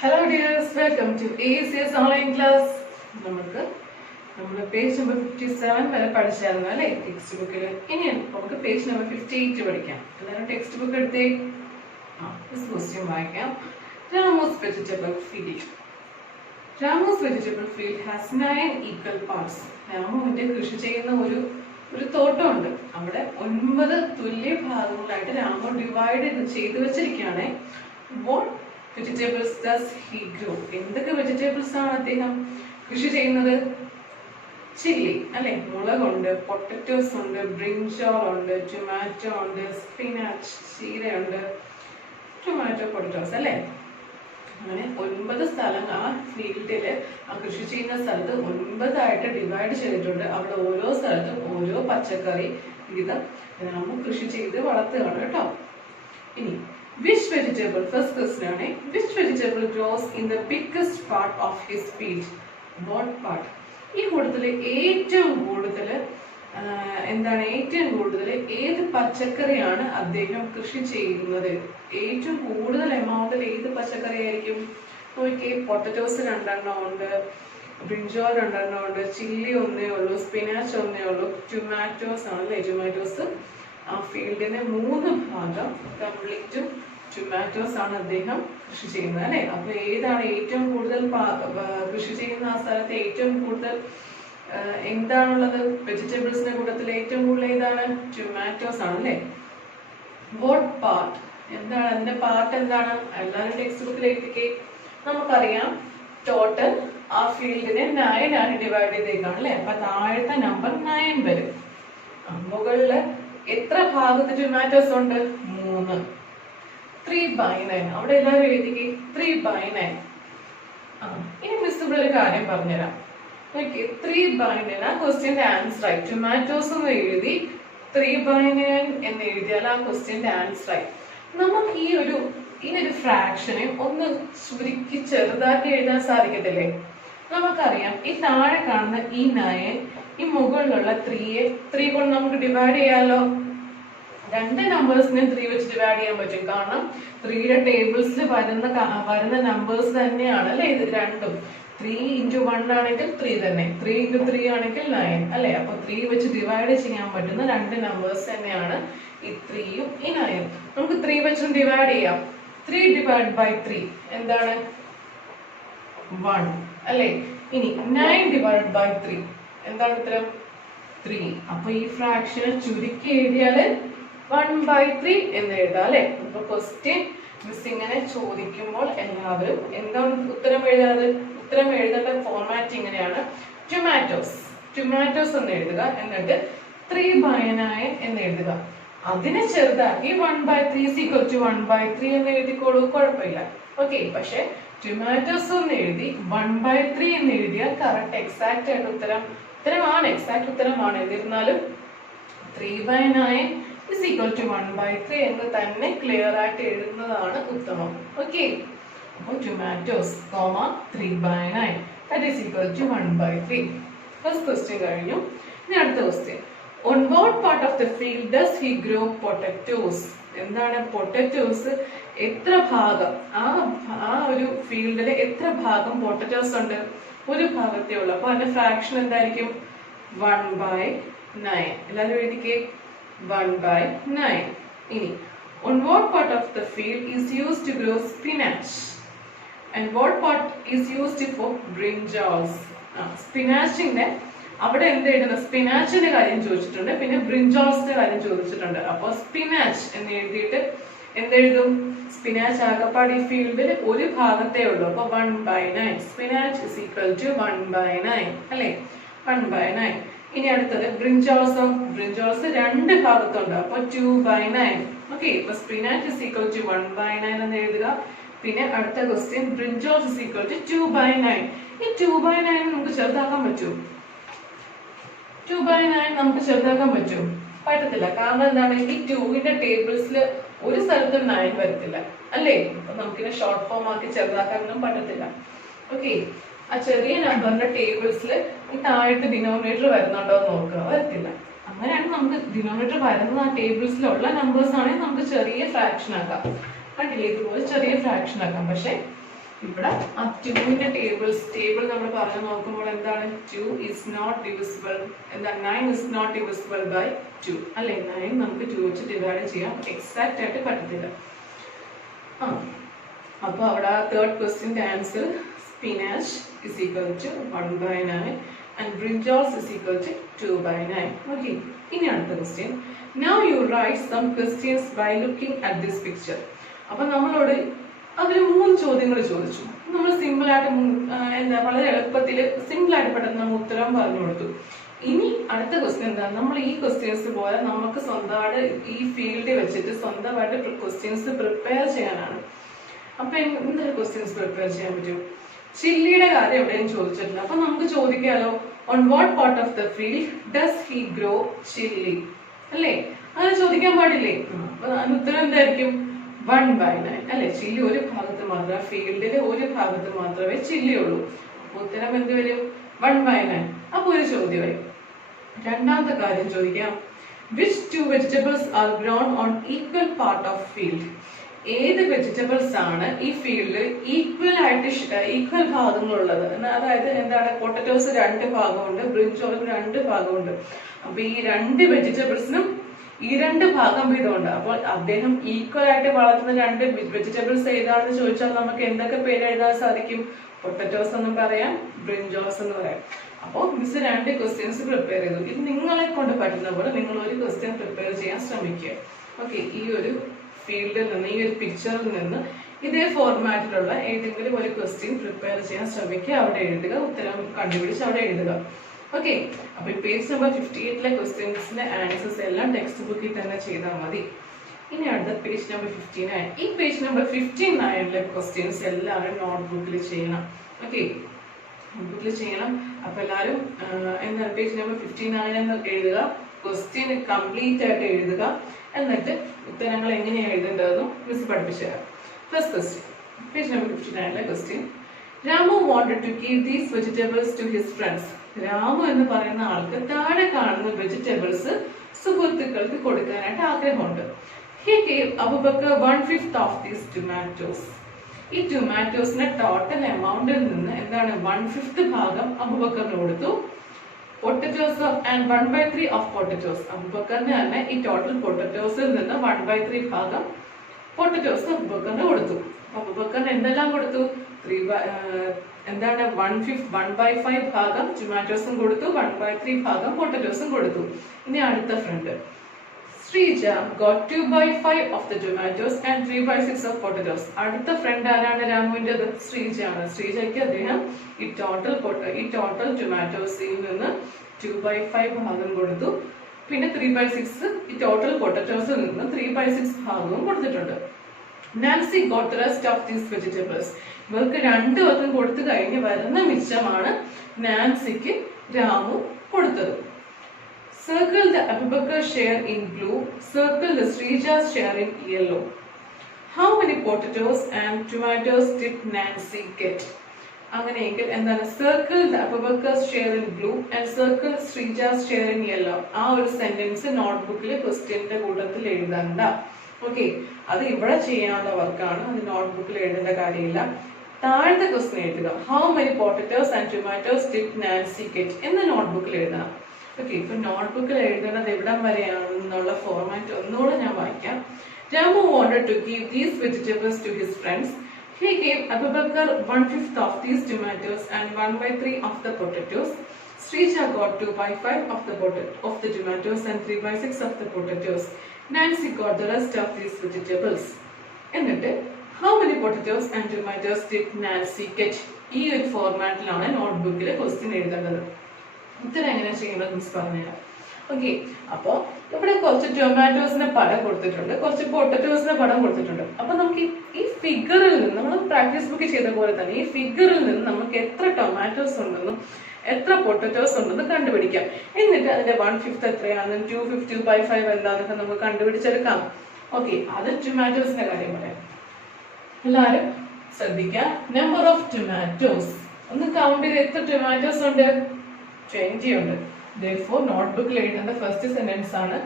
Hello dears, welcome to ACS online class. നമ്മൾ page number 57 വരെ പഠിച്ചായിരുന്നു അല്ലേ ടെക്സ്റ്റ് ബുക്കിൽ. ഇനി നമുക്ക് പേജ് നമ്പർ 58 പഠിക്കാം. എല്ലാവരും ടെക്സ്റ്റ് ബുക്ക് എടുത്തേ. ക്വസ്റ്റ്യൻ വായിക്കാം. Ramu's vegetable field. Ramu's vegetable field has 9 equal parts. രാമുവിന്റെ കൃഷി ചെയ്യുന്ന ഒരു തോട്ടമുണ്ട്. അവിടെ 9 തുല്യ ഭാഗങ്ങളായിട്ട് രാമു ഡിവൈഡ് ചെയ്ത് വെച്ചിരിക്കുകയാണ്. What vegetables does he grow? എന്തൊക്കെ വെജിറ്റബിൾസ് ആണ് അദ്ദേഹം കൃഷി ചെയ്യുന്നത്? ചില്ലി അല്ലെ, മുളകുണ്ട്, പൊട്ടറ്റോസ് ഉണ്ട്, ബ്രിഞ്ചോൾ ഉണ്ട്, ടൊമാറ്റോ ഉണ്ട്, സ്പിനാച്ച് ചീരയുണ്ട്, ടൊമാറ്റോ പൊട്ടറ്റോസ് അല്ലെ. അങ്ങനെ 9 സ്ഥലം ആ ഫീൽഡില് ആ കൃഷി ചെയ്യുന്ന സ്ഥലത്ത് 9 ആയിട്ട് ഡിവൈഡ് ചെയ്തിട്ടുണ്ട്. അവിടെ ഓരോ സ്ഥലത്തും ഓരോ പച്ചക്കറി വീതം രാമു കൃഷി ചെയ്ത് വളർത്തുകയാണ് കേട്ടോ. ഇനി which vegetable, first question ആണ്, which vegetable grows in the biggest part of his field? What part? ഈ കൂട്ടത്തില് ഏറ്റവും കൂടുതൽ ഏത് പച്ചക്കറിയാണ് അദ്ദേഹം കൃഷി ചെയ്യുന്നത്? ഏറ്റവും കൂടുതൽ എമൗണ്ടിൽ ഏത് പച്ചക്കറി ആയിരിക്കും? നോക്കിയേ, പൊട്ടറ്റോസ് 2 എണ്ണം ഉണ്ട്, ബ്രിഞ്ചോൾ 2 എണ്ണം ഉണ്ട്, ചില്ലി 1 ഉള്ളൂ, സ്പിനാച്ച് 1 ഉള്ളൂ, ടൊമാറ്റോസ് ആണല്ലേ. ടൊമാറ്റോസ് ആ ഫീൽഡിന് 3 ഭാഗം കംപ്ലീറ്റും ടൊമാറ്റോസ് ആണ് അദ്ദേഹം കൃഷി ചെയ്യുന്നത് അല്ലെ. അപ്പൊ ഏതാണ് ഏറ്റവും കൂടുതൽ കൃഷി ചെയ്യുന്ന ആ സ്ഥലത്ത് ഏറ്റവും കൂടുതൽ എന്താണുള്ളത്? വെജിറ്റബിൾസിന്റെ കൂട്ടത്തിൽ ഏറ്റവും കൂടുതൽ ഏതാണ്? ടൊമാറ്റോസ് ആണ് അല്ലെ. What part? എന്താണ് അതിന്റെ പാർട്ട്? എന്താണ്? എല്ലാവരും ടെക്സ്റ്റ് ബുക്കിൽ എഴുതിക്കേ. നമുക്കറിയാം ടോട്ടൽ ആ ഫീൽഡിനെ 9 ആണ് ഡിവൈഡ് ചെയ്തേക്കാണ് അല്ലെ. അപ്പൊ താഴത്തെ നമ്പർ 9 വരും. മുകളില് എത്ര ഭാഗത്ത് ടൊമാറ്റോസ് ഉണ്ട്? 3. 3/9. അവിടെ എല്ലാവരും എഴുതിക്ക് 3/9. ഇനി മിസ് ഇവിടെ ഒരു കാര്യം പറഞ്ഞുതരാം. ഓക്കെ, 3/9 ആ ക്വസ്റ്റ്യന്റെ ആൻസർ ആയി. ടൊമാറ്റോസ് എന്ന് എഴുതി 3/9 എന്ന് എഴുതിയാൽ ആ ക്വസ്റ്റ്യന്റെ ആൻസർ ആയി. നമുക്ക് ഈ ഒരു ഫ്രാക്ഷനെ ഒന്ന് ചുരുക്കി ചെറുതാക്കി എഴുതാൻ സാധിക്കത്തില്ലേ? നമുക്കറിയാം ഈ താഴെ കാണുന്ന ഈ 9 ഈ മുകളിലുള്ള 3 കൊണ്ട് നമുക്ക് ഡിവൈഡ് ചെയ്യാലോ. 2 നമ്പേഴ്സിനെ 3 വെച്ച് ഡിവൈഡ് ചെയ്യാൻ പറ്റും. കാരണം 3യുടെ ടേബിൾസിൽ വരുന്ന നമ്പേഴ്സ് തന്നെയാണ് അല്ലെ ഇത് രണ്ടും. 3 into 1 ആണെങ്കിൽ 3 തന്നെ, 3 into 3 ആണെങ്കിൽ 9 അല്ലെ. അപ്പൊ 3 വെച്ച് ഡിവൈഡ് ചെയ്യാൻ പറ്റുന്ന 2 നമ്പേഴ്സ് തന്നെയാണ് ഈ 3യും ഈ 9. നമുക്ക് 3 വെച്ചും ഡിവൈഡ് ചെയ്യാം. 3 divided by 3 എന്താണ്? 1 അല്ലെ. ഇനി 9 divided by 3 എന്താണ് ഉത്തരം? 3. അപ്പൊ ഈ ഫ്രാക്ഷനെ ചുരുക്കി എഴുതിയാല് 1/3 എന്ന് എഴുതാം അല്ലെ. ഇപ്പൊ ക്വസ്റ്റ്യൻ മിസ് ഇങ്ങനെ ചോദിക്കുമ്പോൾ എല്ലാവരും എന്താണ് ഉത്തരം എഴുതാറ്? ഉത്തരം എഴുതേണ്ട ഫോർമാറ്റ് ഇങ്ങനെയാണ്. ടൊമാറ്റോസ് എന്ന് എഴുതുക, എന്നിട്ട് 3/9 എന്ന് എഴുതുക. അതിനെ ചെറുതാക്കി 1/3 = 1/3 എന്ന് എഴുതിക്കോളൂ, കുഴപ്പമില്ല. ഓക്കെ, പക്ഷെ ടൊമാറ്റോസ് എന്ന് എഴുതി 1/3 എന്ന് എഴുതിയാൽ കറക്റ്റ് എക്സാക്റ്റ് ആയിട്ട് ഉത്തരമാണ്, എക്സാക്ട് ഉത്തരമാണ്. എന്നിരുന്നാലും 3/9 = 1/3 എന്ന് തന്നെ ക്ലിയർ ആയിട്ട് എഴുതുന്നതാണ് ഉത്തമം. ഓക്കെ, അപ്പോൾ ടൊമാറ്റോസ് 3/9 = 1/3. ഫസ്റ്റ് ക്വസ്റ്റ്യൻ കഴിഞ്ഞു. ഇനി അടുത്ത question. On what part of the field does he grow potatoes? എന്താണ് പൊട്ടറ്റോസ്? എത്ര ഭാഗം ആ ഒരു ഫീൽഡിൽ എത്ര ഭാഗം പൊട്ടറ്റോസ് ഉണ്ട്? ഒരു ഭാഗത്തേ ഉള്ളൂ. അപ്പൊ അതിന്റെ ഫ്രാക്ഷൻ എന്തായിരിക്കും? 1/9. എല്ലാവരും എഴുതിക്കേ 1/9. ഇനി on what part of the field is used to grow spinach and what part is used for brinjals? സ്പിനാച്ചിന്റെ അവിടെ എന്ത് എഴുതണം? സ്പിനാച്ചിന്റെ കാര്യം ചോദിച്ചിട്ടുണ്ട്, പിന്നെ ബ്രിഞ്ചോൾസിന്റെ കാര്യം ചോദിച്ചിട്ടുണ്ട്. അപ്പൊ സ്പിനാച്ച് എന്ന് എഴുതിയിട്ട് എന്തെഴുതും? സ്പിനാച്ച് ആകപ്പാട് ഈ ഫീൽഡിൽ ഒരു ഭാഗത്തേ ഉള്ളൂ. അപ്പൊ 1/9. സ്പിനാച്ച് = 1/9 അല്ലെ. 1/9. ഇനി അടുത്തത് ബ്രിഞ്ചോൾസ്. ബ്രിഞ്ചോൾസ് 2 ഭാഗത്തുണ്ട്, അപ്പൊ 2/9. ഓക്കെ, ഇപ്പൊ സ്പിനാച്ച് = 1/9 എന്ന് എഴുതുക. പിന്നെ അടുത്ത ക്വസ്റ്റ്യൻ ബ്രിഞ്ചോൾസ് = 2/9. ഈ 2/9 നമുക്ക് ചെറുതാക്കാൻ പറ്റുമോ? 2/9 നമുക്ക് ചെറുതാക്കാൻ പറ്റുമോ? പറ്റത്തില്ല. കാരണം എന്താണ്? ഈ 2ന്റെ ടേബിൾസിൽ ഒരു സ്ഥലത്തും 9 വരത്തില്ല അല്ലേ. അപ്പൊ നമുക്കിനെ ഷോർട്ട് ഫോം ആക്കി ചെറുതാക്കാനൊന്നും പറ്റത്തില്ല. ഓക്കെ, ആ ചെറിയ നമ്പറിന്റെ ടേബിൾസിൽ ഈ താഴത്തെ ഡിനോമിനേറ്റർ വരുന്നുണ്ടോ എന്ന് നോക്കുക. വരത്തില്ല. അങ്ങനെയാണ് നമുക്ക് ഡിനോമിനേറ്റർ വരുന്ന ആ ടേബിൾസിലുള്ള നമ്പേഴ്സ് ആണെങ്കിൽ നമുക്ക് ചെറിയ ഫ്രാക്ഷൻ ആക്കാം. കണ്ടില്ലേ, ഇതുപോലെ ചെറിയ ഫ്രാക്ഷൻ ആക്കാം. പക്ഷെ ഇവിടെ ആ 2ന്റെ ടേബിൾ നമ്മൾ പറഞ്ഞു നോക്കുമ്പോൾ എന്താണ് 2 is not divisible, എന്താ 9 is not divisible by 2 അല്ലേ. 9 നമുക്ക് 2 വെച്ച് ഡിവൈഡ് ചെയ്യാം, എക്സാക്റ്റ് ആയിട്ട് പറ്റത്തില്ല. അപ്പോൾ അവിടെ തേർഡ് ക്വസ്റ്റ്യൻ്റെ answer spinach is equal to 1/9 and brinjals is equal to 2/9. Okay, ഇനി അടുത്ത question. Now you write some questions by looking at this picture. അപ്പോൾ നമ്മളോട് അതിൽ 3 ചോദ്യങ്ങൾ ചോദിച്ചു. നമ്മൾ സിമ്പിളായിട്ട് എന്താ വളരെ എളുപ്പത്തിൽ സിമ്പിളായിട്ട് പെട്ടെന്ന് നമ്മൾ ഉത്തരം പറഞ്ഞു കൊടുത്തു. ഇനി അടുത്ത ക്വസ്റ്റ്യൻ എന്താ, നമ്മൾ ഈ ക്വസ്റ്റ്യൻസ് പോലെ നമുക്ക് സ്വന്തമായിട്ട് ഈ ഫീൽഡിൽ വെച്ചിട്ട് സ്വന്തമായിട്ട് ക്വസ്റ്റ്യൻസ് പ്രിപ്പയർ ചെയ്യാനാണ്. അപ്പൊ എന്തൊരു ക്വസ്റ്റ്യൻസ് പ്രിപ്പയർ ചെയ്യാൻ പറ്റും? ചില്ലിയുടെ കാര്യം എവിടെയും ചോദിച്ചിട്ടില്ല. അപ്പൊ നമുക്ക് ചോദിക്കാലോ, on what part of the field does he grow chilli അല്ലേ? അങ്ങനെ ചോദിക്കാൻ പാടില്ലേ? അപ്പൊ അതിന് ഉത്തരം എന്തായിരിക്കും? 1/9 അല്ലെ. ചില്ലി ഒരു ഭാഗത്ത് മാത്രമേ, ഫീൽഡില് ഒരു ഭാഗത്ത് മാത്രമേ ചില്ലി ഉള്ളൂ. അപ്പൊ ഉത്തരം എന്ത് വരും? 1/9. അപ്പൊ ഒരു ചോദ്യമായി. രണ്ടാമത്തെ കാര്യം ചോദിക്കാം, which 2 vegetables are grown on equal part of field? ഏത് വെജിറ്റബിൾസ് ആണ് ഈ ഫീൽഡിൽ ഈക്വൽ ഭാഗങ്ങളുള്ളത്? അതായത് എന്താണ്, പൊട്ടറ്റോസ് 2 ഭാഗമുണ്ട്, ബ്രിഞ്ചോളും 2 ഭാഗമുണ്ട്. അപ്പൊ ഈ 2 വെജിറ്റബിൾസിനും ഈ 2 ഭാഗം വീതമുണ്ട്. അപ്പോൾ അദ്ദേഹം ഈക്വൽ ആയിട്ട് വളർത്തുന്ന 2 വെജിറ്റബിൾസ് ഏതാണെന്ന് ചോദിച്ചാൽ നമുക്ക് എന്തൊക്കെ പേര് എഴുതാൻ സാധിക്കും? പൊട്ടറ്റോസ് എന്ന് പറയാം, ബ്രിഞ്ചോൾസ് എന്ന് പറയാം. അപ്പോൾ മിസ് 2 ക്വസ്റ്റ്യൻസ് പ്രിപ്പയർ ചെയ്തു. ഇത് നിങ്ങളെ കൊണ്ട് പറ്റുന്ന പോലെ നിങ്ങൾ ഒരു ക്വസ്റ്റ്യൻ പ്രിപ്പയർ ചെയ്യാൻ ശ്രമിക്കുക. ഓക്കെ, ഈ ഒരു ഫീൽഡിൽ നിന്ന്, ഈ ഒരു പിക്ചറിൽ നിന്ന് ഇതേ ഫോർമാറ്റിലുള്ള ഏതെങ്കിലും ഒരു ക്വസ്റ്റ്യൻ പ്രിപ്പയർ ചെയ്യാൻ ശ്രമിക്കുക. അവിടെ എഴുതുക, ഉത്തരം കണ്ടുപിടിച്ച് അവിടെ എഴുതുക. ഓക്കെ, അപ്പൊ പേജ് നമ്പർ 58ലെ ക്വസ്റ്റ്യൻസിന്റെ ആൻസേഴ്സ് എല്ലാം ടെക്സ്റ്റ് ബുക്കിൽ തന്നെ ചെയ്താൽ മതി. ഇനി അടുത്ത പേജ് നമ്പർ 59. ഈ പേജ് നമ്പർ 59ലെ ക്വസ്റ്റ്യൻസ് എല്ലാവരും നോട്ട്ബുക്കിൽ ചെയ്യണം. ഓക്കെ, നോട്ട്ബുക്കിൽ ചെയ്യണം. അപ്പൊ എല്ലാവരും എന്താണ് പേജ് നമ്പർ 59 എന്ന് എഴുതുക, ക്വസ്റ്റ്യൻ കംപ്ലീറ്റ് ആയിട്ട് എഴുതുക, എന്നിട്ട് ഉത്തരങ്ങൾ എങ്ങനെയാണ് എഴുതേണ്ടതെന്നും മിസ് പഠിപ്പിച്ചു തരാം. ഫസ്റ്റ് ക്വസ്റ്റ്യൻ, പേജ് നമ്പർ 59ലെ question. Ramu wanted to give these vegetables to his friends. Ramu എന്ന് പറയുന്ന ആൾക്ക് താഴെ കാണുന്ന വെജിറ്റബിൾസ് സുഹൃത്തുക്കൾക്ക് കൊടുക്കാനായിട്ട് ആഗ്രഹമുണ്ട്. He gave Abubakar 1/5 of these tomatoes. ഈ ടൊമാറ്റോസിന്റെ ടോട്ടൽ എമൗണ്ടിൽ നിന്ന് എന്താണ് 1/5 ഭാഗം അബൂബക്കറിന് കൊടുത്തു. Potatoes and 1/3 of potatoes. അബൂബക്കറിന് തന്നെ ഈ ടോട്ടൽ പൊട്ടറ്റോസിൽ നിന്ന് 1/3 ഭാഗം പൊട്ടറ്റോസ് അബൂബക്കറിന് കൊടുത്തു. അബൂബക്കറിന് എന്തെല്ലാം കൊടുത്തു? എന്താണ് 1/5 ഭാഗം ടൊമാറ്റോസും കൊടുത്തു, 1/3 ഭാഗം പൊട്ടറ്റോസും കൊടുത്തു. ഇനി അടുത്ത front Srija got 2/5 of the tomatoes and 3/6 of potatoes. അടുത്ത ഫ്രണ്ട് ആരാണ്? രാമുവിൻ്റെത് ശ്രീജ ആണ്. ശ്രീജയ്ക്ക് അദ്ദേഹം ഈ ടോട്ടൽ ടൊമാറ്റോസിൽ നിന്ന് 2/5 ഭാഗം കൊടുത്തു. പിന്നെ 3/6 ഈ ടോട്ടൽ പൊട്ടറ്റോസിൽ നിന്ന് 3/6 ഭാഗവും കൊടുത്തിട്ടുണ്ട്. Nancy got the rest of these vegetables. ഇവർക്ക് 2 പേർക്കും കൊടുത്തു കഴിഞ്ഞ് വരുന്ന മിച്ചമാണ് നാൻസിക്ക് രാമു കൊടുത്തത്. Circle the Abubakar share in blue. Circle the Srija's share in yellow. How many potatoes and tomatoes did Nancy get? അങ്ങനെയെങ്കിൽ എന്താണ്? Circle the Abubakar's share in blue and circle Srija's share in yellow. ആ ഒരു sentence നോട്ട്ബുക്കിൽ ക്വസ്റ്റ്യന്റെ കൂട്ടത്തിൽ എഴുതണ്ട. Okay, അത് ഇവിടെ ചെയ്യാനുള്ള വർക്കാണ്, അത് നോട്ട്ബുക്കിൽ എഴുതേണ്ട കാര്യമില്ല. താഴത്തെ ക്വസ്റ്റ്യൻ എഴുതുക. How many potatoes and tomatoes did Nancy get എന്ന് നോട്ട്ബുക്കിൽ എഴുതണം. ഓക്കെ, ഇപ്പൊ നോട്ട്ബുക്കിൽ എഴുതേണ്ടത് എവിടം വരെയാണെന്നുള്ള ഫോർമാറ്റ് ഒന്നുകൂടെ ഞാൻ വായിക്കാം. Ramu wanted to give these vegetables to his friends. He gave Abubakar 1/5 of these tomatoes and 1/3 of the potatoes. Srija got 2/5 of the tomatoes and 3/6 of the potatoes. Nancy got the rest of these vegetables. എന്നിട്ട് how many potatoes and tomatoes did Nancy get? ഈ ഒരു ഫോർമാറ്റിലാണ് നോട്ട്ബുക്കിൽ question എഴുതേണ്ടത്. ഉത്തരം എങ്ങനെ ചെയ്യുന്നത് miss പറഞ്ഞുതരാം. Okay, അപ്പോൾ ഇവിടെ കുറച്ച് ടൊമാറ്റോസിന്റെ പടം കൊടുത്തിട്ടുണ്ട്, കുറച്ച് പൊട്ടറ്റോസിന്റെ പടം കൊടുത്തിട്ടുണ്ട്. അപ്പൊ നമുക്ക് ഈ ഫിഗറിൽ നിന്ന്, നമ്മൾ പ്രാക്ടീസ് ബുക്ക് ചെയ്ത പോലെ തന്നെ ഈ ഫിഗറിൽ നിന്ന് നമുക്ക് എത്ര ടൊമാറ്റോസ് ഉണ്ടെന്നും എത്ര പൊട്ടറ്റോസ് ഉണ്ടെന്ന് കണ്ടുപിടിക്കാം. എന്നിട്ട് അതിന്റെ 1/5 എത്രയാണെന്നും 2/5 എന്താണെന്നൊക്കെ നമുക്ക് കണ്ടുപിടിച്ചെടുക്കാം. ഓക്കെ, അത് ടൊമാറ്റോസിന്റെ കാര്യം പറയാം. എല്ലാവരും ശ്രദ്ധിക്കാം. നമ്പർ ഓഫ് ടൊമാറ്റോസ് ഒന്ന് കൗണ്ട് ചെയ്ത് എത്ര ടൊമാറ്റോസ് ഉണ്ട്? 20 ഉണ്ട്. Therefore നോട്ട്ബുക്കിൽ എഴുതേണ്ട ഫസ്റ്റ് സെന്റൻസ് ആണ്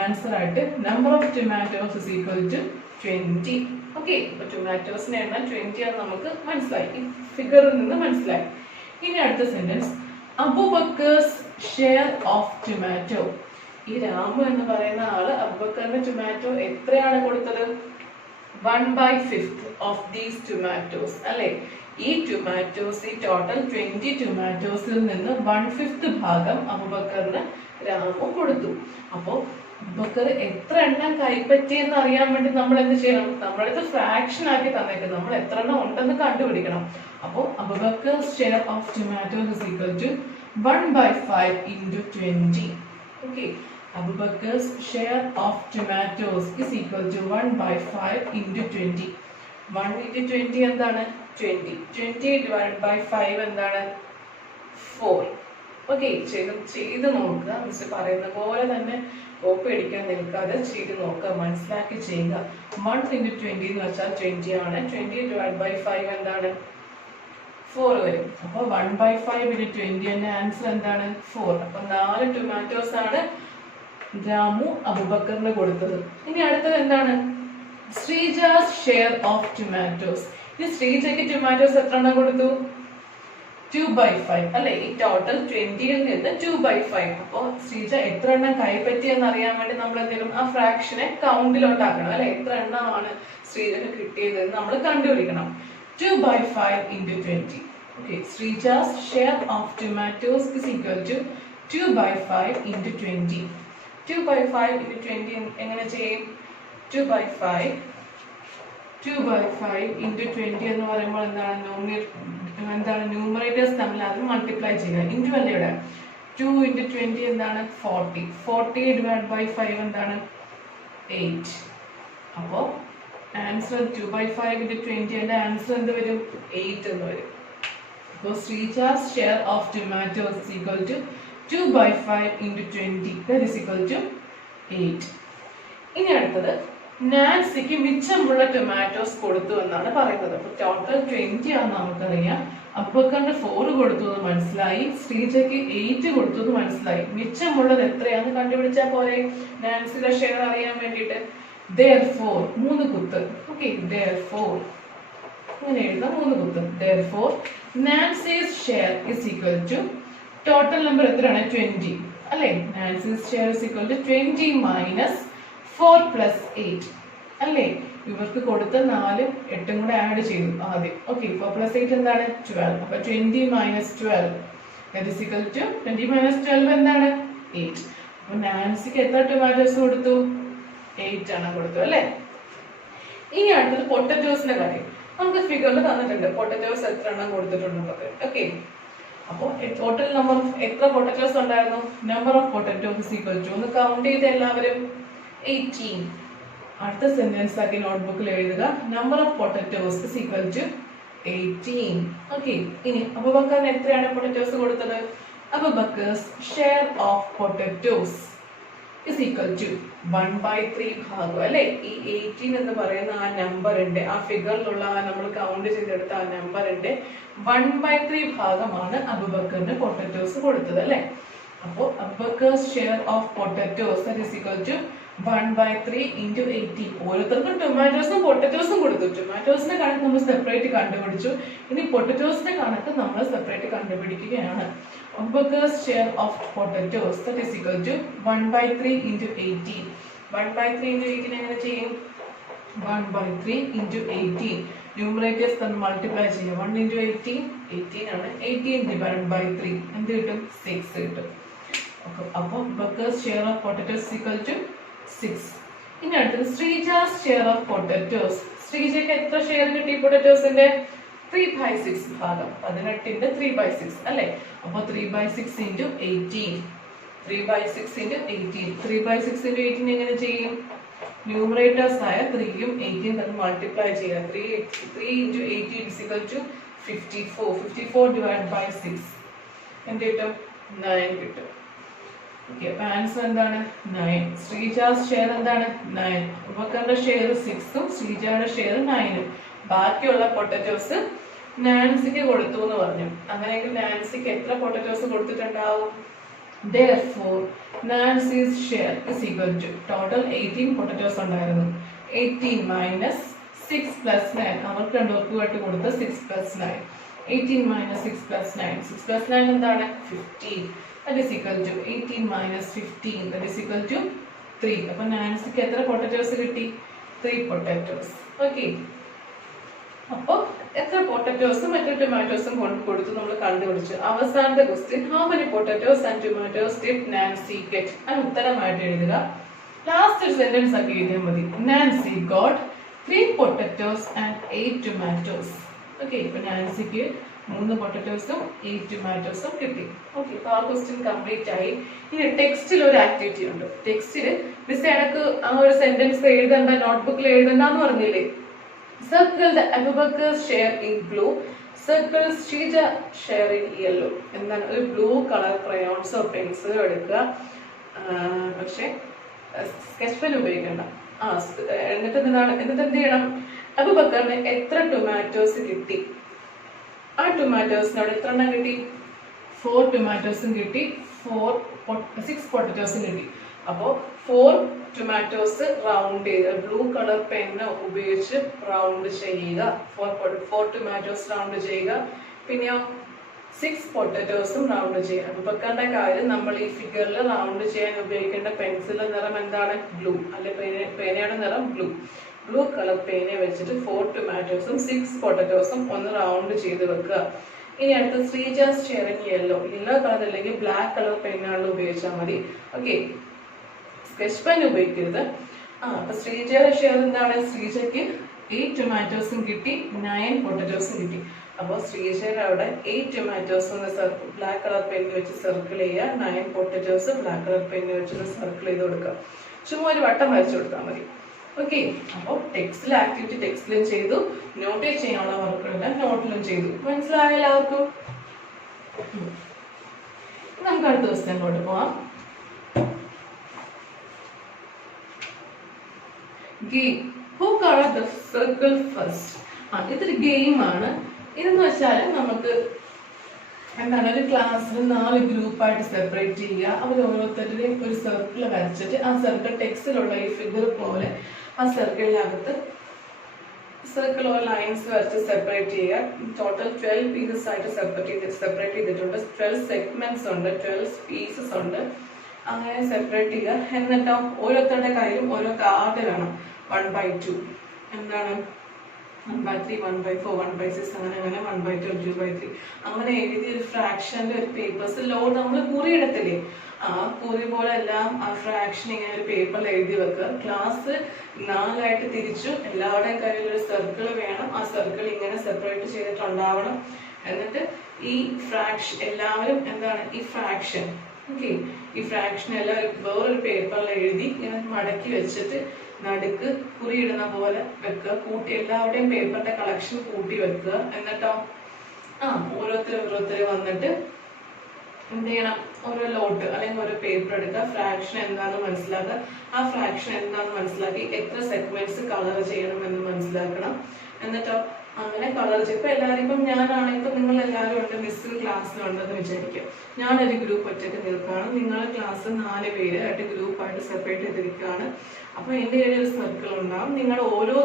ആൻസർ ആയിട്ട് number of tomatoes is equal to 20. Okay, അപ്പൊ ടൊമാറ്റോസിന്റെ എണ്ണം 20 ആണ് നമുക്ക് മനസ്സിലായി, ഈ ഫിഗറിൽ നിന്ന് മനസ്സിലായി. ഇനി അടുത്ത സെന്റൻസ്, അബൂബക്കർസ് ഷെയർ ഓഫ് ടൊമാറ്റോ. ഈ രാമു എന്ന് പറയുന്ന ആള് അബൂബക്കറിന് ടൊമാറ്റോ എത്രയാണ് കൊടുത്തത്? 1/5 ഓഫ് ദീസ് ടൊമാറ്റോസ് അല്ലെ. ഈ ടൊമാറ്റോസ്, ഈ ടോട്ടൽ 20 ടൊമാറ്റോസിൽ നിന്ന് 1/5 ഭാഗം അബൂബക്കറിന് രാമു കൊടുത്തു. അപ്പോ അബൂബക്കർ എത്ര എണ്ണം കൈപ്പറ്റിയെന്ന് അറിയാൻ വേണ്ടി നമ്മൾ എന്ത് ചെയ്യണം? നമ്മളടുത്ത് ഫ്രാക്ഷൻ ആക്കി തന്നേക്കുന്നത്, നമ്മൾ എത്ര എണ്ണം ഉണ്ടെന്ന് കണ്ടുപിടിക്കണം. അപ്പോൾ Abubakar's share of tomatoes is equal to 1/5 into 20. Okay, Abubakar's share of tomatoes is equal to 1/5 into 20. 1 into 20 എന്താണ്? 20. 20 divided by 5 എന്താണ്? 4. ഓക്കെ, ചെയ്ത് നോക്കുക. മിസ് പറയുന്ന പോലെ തന്നെ കോപ്പി അടിക്കാൻ നിൽക്കാതെ ചെയ്ത് നോക്കുക, മനസ്സിലാക്കി ചെയ്യുക. 1 into 20 എന്ന് വെച്ചാൽ 20 ആണ്. 20 divided by 5 എന്താണ്? 4 വരും. അപ്പൊ 1/5 into 20 എന്ന ആൻസർ എന്താണ്? 4. അപ്പൊ 4 ടൊമാറ്റോസ് ആണ് രാമു അബൂബക്കറിന് കൊടുത്തത്. ഇനി അടുത്തത് എന്താണ്? Sreeja's share of tomatoes. ഈ ശ്രീജയ്ക്ക് ടൊമാറ്റോസ് എത്ര എണ്ണം കൊടുത്തു? 2/5 അല്ലെ. ഈ ടോട്ടൽ 20യിൽ നിന്ന് 2/5. അപ്പൊ ശ്രീജ എത്ര എണ്ണം കൈപ്പറ്റി എന്ന് അറിയാൻ വേണ്ടി നമ്മൾ എന്തെങ്കിലും ആ ഫ്രാക്ഷനെ കൗണ്ടിലോട്ടാക്കണം അല്ലെ. എത്ര എണ്ണമാണ് ശ്രീജന് കിട്ടിയത് നമ്മൾ കണ്ടുപിടിക്കണം. 2/5 into 20. Okay, Srija's share of tomatoes is equal to 2/5 into 20. 2/5 into 20 എങ്ങനെ ചെയ്യും? 2/5 into 20 എന്ന് പറയുമ്പോൾ എന്താണ് ന്യൂമറേറ്റേഴ്സ് തമ്മിൽ അത് മൾട്ടിപ്ലൈ ചെയ്യുക. ഇൻറ്റു അല്ലേ ഇവിടെ? 2 into 20 എന്താണ്? 40. 40 divided by 5 എന്താണ്? 8. അപ്പോൾ ആൻസർ 2/5 into 20 and ആൻസർ എന്ത് വരും? 8 എന്ന് വരും. അപ്പോൾ Sreeja's share of tomatoes is equal to 2/5 into 20 that is equal to 8. ഇനി അടുത്തത്, നാൻസിക്ക് മിച്ചമുള്ള ടൊമാറ്റോസ് കൊടുത്തു എന്നാണ് പറയുന്നത്. അപ്പോൾ ടോട്ടൽ 20 ആണ് നമുക്കറിയാം. അബൂബക്കറിന് 4 കൊടുത്തു എന്ന് മനസ്സിലായി, ശ്രീജയ്ക്ക് 8 കൊടുത്തു എന്ന് മനസ്സിലായി. മിച്ചമുള്ളത് എത്രയാന്ന് കണ്ടുപിടിച്ചാൽ പോലെ നാൻസിയുടെ ഷെയർ അറിയാൻ വേണ്ടിയിട്ട്. Therefore, 3 കുത്ത്. Okay, therefore ഇങ്ങനെ എഴുതാം, 3 കുത്ത്. Therefore, Nancy's share is equal to total number എത്രയാണ്? 20 അല്ലേ. Nancy's share is equal to 20 minus 4 plus 8 അല്ലേ. ഇവർക്ക് കൊടുത്ത 4 8 കൂടെ ആഡ് ചെയ്തു ആദ്യം. ഓക്കെ, 4 plus 8 എന്താണ്? 12. അപ്പൊ 20 minus 12 that is equal to 20 minus 12 എന്താണ്? 8. അപ്പൊ നാൻസിക്ക് എത്ര ടൊമാറ്റോസ് കൊടുത്തു? 8 ആണ് കൊടുത്തു അല്ലേ. ഇനി അടുത്തത് പൊട്ടറ്റോസിന്റെ കാര്യം. നമുക്ക് ഫിഗറിൽ തന്നിട്ടുണ്ട് പൊട്ടറ്റോസ് എത്ര എണ്ണം കൊടുത്തിട്ടുണ്ടെന്നത്. ഓക്കെ, അപ്പോൾ ടോട്ടൽ നമ്പർ എത്ര പൊട്ടറ്റോസ് ഉണ്ടായിരുന്നു? Number of potatoes equal to, ഒന്ന് കൗണ്ട് ചെയ്ത് എല്ലാവരും, 18. അടുത്ത സെന്റൻസ് ആക്കി നോട്ട്ബുക്കിൽ എഴുതുക, number of potatoes is equal to 18. Okay, ഇനി അബൂബക്കറിന് എത്രയാണ് പൊട്ടറ്റോസ് കൊടുത്തത്? Abubakar's share of potatoes is equal to 1/3 ഭാഗം അല്ലെ. ഈ 18 എന്ന് പറയുന്ന ആ നമ്പറിന്റെ, ആ ഫിഗറിലുള്ള നമ്മൾ കൗണ്ട് ചെയ്തെടുത്ത ആ നമ്പറിന്റെ 1/3 ഭാഗമാണ് അബൂബക്കറിന് പൊട്ടറ്റോസ് കൊടുത്തത് അല്ലെ. അപ്പോൾ Abubakar's share of potatoes that is equal to 1/3 into 18. ഓരോരുത്തർക്കും ടൊമാറ്റോസും പൊട്ടറ്റോസും കൊടുത്തു. ടൊമാറ്റോസിന്റെ കണക്ക് നമ്മൾ സെപ്പറേറ്റ് കണ്ടുപിടിച്ചു. ഇനി പൊട്ടറ്റോസിന്റെ കണക്ക് നമ്മൾ separate കണ്ടുപിടിക്കുകയാണ്. Abubakar's share of potatoes that is equal to 1/3 into 18. 1/3 into 18 എങ്ങനെ ചെയ്യും? 1/3 into 18. ന്യൂമറേറ്റേഴ്സ് തന്നെ മൾട്ടിപ്ലൈ ചെയ്യാം. 1 into 18 18 ആണ്. 18 divided by 3 എന്ത് കിട്ടും? 6 കിട്ടും. അപ്പോൾ Abubakar's share of potatoes is equal to 6. ഇനി അടുത്തത് ശ്രീജാസ് ഷെയർ ഓഫ് പൊട്ടറ്റോസ്. ശ്രീജയ്ക്ക് എത്ര ഷെയർ കിട്ടി പൊട്ടറ്റോസിന്റെ? 3/6 ഭാഗം. 18ന്റെ 3/6 അല്ലെ. അപ്പൊ 3/6 into 18. 3/6 into 18. 3/6 into 18 എങ്ങനെ ചെയ്യും? ന്യൂമറേറ്റേഴ്സ് ആയ 3യും 8യും തമ്മിൽ മൾട്ടിപ്ലൈ ചെയ്യുക. 3 into 18 is equal to 54. 54 divided by 6 എന്ത് കിട്ടും? 9 കിട്ടും. ഓക്കെ, അപ്പൊ ആൻസർ എന്താണ്? 9. ശ്രീജാസ് ഷെയർ എന്താണ്? 9. അബൂബക്കറിന്റെ ഷെയർ 6ഉം ശ്രീജയുടെ ഷെയർ 9ഉം. ബാക്കിയുള്ള പൊട്ടറ്റോസ് നാൻസിക്ക് കൊടുത്തു എന്ന് പറഞ്ഞു. അങ്ങനെയെങ്കിൽ നാൻസിക്ക് എത്ര പൊട്ടറ്റോസ് കൊടുത്തിട്ടുണ്ടാവും? Therefore, Nancy's share is equal to total 18 potatoes ഉണ്ടായിരുന്നു. 18 minus 6 plus 9. അവർക്ക് രണ്ടുപേർക്കുമായിട്ട് കൊടുത്ത 6 plus 9. 18 minus 6 plus 9. 6 plus 9 എന്താണ്? 15. That is equal to 18 minus 15. That is equal to 3. അപ്പോൾ നാൻസിക്ക് എത്ര പൊട്ടറ്റോസ് കിട്ടി? 3 potatoes. Okay. അപ്പോൾ എത്ര പൊട്ടറ്റോസും മറ്റു ടൊമാറ്റോസും കൊടുത്ത് നമ്മൾ കണ്ടുപിടിച്ചു. അവസാനത്തെ question, how many potatoes and tomatoes did Nancy get? അതിന് ഉത്തരമായിട്ട് എഴുതുക. ലാസ്റ്റ് ഒരു സെന്റൻസ് ആക്കി എഴുതിയാൽ മതി. Nancy got 3 potatoes and 8 tomatoes. Okay, ഇപ്പൊ നാൻസിക്ക് 3 പൊട്ടറ്റോസും 8 ടൊമാറ്റോസും കിട്ടി. ഓക്കെ, അപ്പൊ ആ ക്വസ്റ്റ്യൻ കംപ്ലീറ്റ് ആയി. ഇനി ടെക്സ്റ്റിൽ ഒരു ആക്ടിവിറ്റി ഉണ്ട്. ടെക്സ്റ്റിൽ മിസ് എനക്ക് ആ ഒരു സെന്റൻസ് എഴുതണ്ട, നോട്ട്ബുക്കിൽ എഴുതണ്ടെന്ന് പറഞ്ഞില്ലേ? Circle the Abubakar's share in blue. Circle Shrija share in yellow. എന്താണ്? ഒരു ബ്ലൂ കളർ ക്രയോൺസോ പെൻസിലോ എടുക്കുക. പക്ഷെ സ്കെച്ച് പെൻ ഉപയോഗിക്കണ്ട. എന്നിട്ട് എന്ത് ചെയ്യണം? അബൂബക്കറിന് എത്ര ടൊമാറ്റോസ് കിട്ടി? ആ ടൊമാറ്റോസിനോട് എത്ര എണ്ണം കിട്ടി? 4 ടൊമാറ്റോസും കിട്ടി, 6 പൊട്ടറ്റോസും കിട്ടി. അപ്പോൾ 4 ടൊമാറ്റോസ് റൗണ്ട് ചെയ്ത് ബ്ലൂ കളർ പെന്ന് ഉപയോഗിച്ച് റൗണ്ട് ചെയ്യുക. 4 ടൊമാറ്റോസ് റൗണ്ട് ചെയ്യുക. പിന്നെയോ 6 പൊട്ടറ്റോസും റൗണ്ട് ചെയ്യുക. അബൂബക്കറിന്റെ കാര്യം, നമ്മൾ ഈ ഫിഗറിൽ റൗണ്ട് ചെയ്യാൻ ഉപയോഗിക്കേണ്ട പെൻസിലിന്റെ നിറം എന്താണ്? ബ്ലൂ. അല്ലെ പേനയുടെ നിറം ബ്ലൂ. ബ്ലൂ കളർ പേന വെച്ചിട്ട് 4 ടൊമാറ്റോസും 6 പൊട്ടറ്റോസും ഒന്ന് റൗണ്ട് ചെയ്ത് വെക്കുക. ഇനി അടുത്ത Sreeja's share in yellow. Yellow colour അല്ലെങ്കിൽ ബ്ലാക്ക് കളർ പെന്നാണ് ഉപയോഗിച്ചാൽ മതി. ഓക്കെ, സ്കെച്ച് പെൻ ഉപയോഗിക്കരുത്. അപ്പൊ ശ്രീജയുടെ ഷെയർ എന്താണ്? ശ്രീജയ്ക്ക് 8 ടൊമാറ്റോസും കിട്ടി, 9 പൊട്ടറ്റോസും കിട്ടി. അപ്പോൾ ശ്രീജയുടെ അവിടെ 8 ടൊമാറ്റോസ് ബ്ലാക്ക് കളർ പെന്ന് വെച്ച് സർക്കിൾ ചെയ്യുക, 9 പൊട്ടറ്റോസ് ബ്ലാക്ക് കളർ പെന്ന് വെച്ച് സർക്കിൾ ചെയ്ത് കൊടുക്കുക. ചുമ്മാ ഒരു വട്ടം വരച്ചു കൊടുത്താൽ മതി. ഓക്കെ, അപ്പോൾ ടെക്സ്റ്റിൽ ആക്ടിവിറ്റി ടെക്സ്റ്റിലും ചെയ്തു, നോട്ട് ചെയ്യാനുള്ള വർക്കുകളെല്ലാം നോട്ടിലും ചെയ്തു. മനസ്സിലായ എല്ലാവർക്കും? നമുക്ക് അടുത്ത ദിവസത്തിലോട്ട് പോവാം. Game. Who colour the circle first? ഇതൊരു ഗെയിമാണ്. ഇതെന്ന് വെച്ചാൽ നമുക്ക് എന്താണ്, ഒരു ക്ലാസ്സിൽ 4 ഗ്രൂപ്പായിട്ട് സെപ്പറേറ്റ് ചെയ്യുക. അവർ ഓരോരുത്തരുടെയും ഒരു സർക്കിൾ വരച്ചിട്ട് ആ സർക്കിൾ ടെക്സ്റ്റിലുള്ള ഈ ഫിഗർ പോലെ ആ സർക്കിളിനകത്ത് സർക്കിൾ ഓർ ലൈൻസ് വരച്ച് സെപ്പറേറ്റ് ചെയ്യുക. ടോട്ടൽ 12 പീസസ് ആയിട്ട് സെപ്പറേറ്റ് ചെയ്തിട്ടുണ്ട്. 12 സെഗ്മെന്റ്സ് ഉണ്ട്, 12 പീസസ് ഉണ്ട്. അങ്ങനെ സെപ്പറേറ്റ് ചെയ്യുക. എന്നിട്ടോ ഓരോരുത്തരുടെ കയ്യിലും ഓരോ കാർഡ് വേണം. 1/2 എന്താണ്, 1/3, 1/4, 1/6 അങ്ങനെ 1/2, 2/3 അങ്ങനെ എഴുതി ഒരു ഫ്രാക്ഷന്റെ ഒരു പേപ്പേഴ്സ് ലോഡ് നമ്മൾ കുറി എടുത്തില്ലേ, ആ കുറി പോലെ എല്ലാം ആ ഫ്രാക്ഷൻ ഇങ്ങനെ ഒരു പേപ്പറിൽ എഴുതി വെക്കുക. ക്ലാസ് 4 തിരിച്ചു. എല്ലാവരുടെയും കയ്യിൽ ഒരു സർക്കിൾ വേണം. ആ സർക്കിൾ ഇങ്ങനെ സെപ്പറേറ്റ് ചെയ്തിട്ടുണ്ടാവണം. എന്നിട്ട് ഈ ഫ്രാക്ഷൻ എല്ലാവരും എന്താണ് ഈ ഫ്രാക്ഷൻ, ഓക്കെ, ഈ ഫ്രാക്ഷൻ എല്ലാവരും വേറൊരു പേപ്പറിൽ എഴുതി ഇങ്ങനെ മടക്കി വെച്ചിട്ട് നടുക്ക് കുറിയിടുന്ന പോലെ വെക്കുക. കൂട്ടി എല്ലാവരുടെയും പേപ്പറിന്റെ കളക്ഷൻ കൂട്ടി വെക്കുക. എന്നിട്ടോ ഓരോരുത്തർ വന്നിട്ട് എന്ത് ചെയ്യണം? ഓരോ ലോട്ട് അല്ലെങ്കിൽ ഓരോ പേപ്പർ എടുക്കുക. ഫ്രാക്ഷൻ എന്താണെന്ന് മനസ്സിലാക്കുക. ആ ഫ്രാക്ഷൻ എന്താണെന്ന് മനസ്സിലാക്കി എത്ര സെഗ്മെന്റ്സ് കളർ ചെയ്യണം എന്ന് മനസ്സിലാക്കണം. എന്നിട്ടോ അങ്ങനെ കളർ ചെയ്യും. ഇപ്പൊ എല്ലാവരും, ഇപ്പം ഞാനാണെങ്കിൽ ഇപ്പൊ നിങ്ങൾ എല്ലാവരും ഉണ്ട്, മിസ്സിൽ ക്ലാസ്സിലുണ്ടെന്ന് വിചാരിക്കും. ഞാനൊരു ഗ്രൂപ്പ് ഒറ്റയ്ക്ക് നിൽക്കുകയാണ്. നിങ്ങളുടെ ക്ലാസ് 4 പേര് ആയിട്ട് ഗ്രൂപ്പായിട്ട് സെപ്പറേറ്റ് ചെയ്തിരിക്കുകയാണ്. അപ്പൊ എൻ്റെ കയ്യിൽ ഒരു സർക്കിൾ ഉണ്ടാവും. നിങ്ങൾ ഓരോ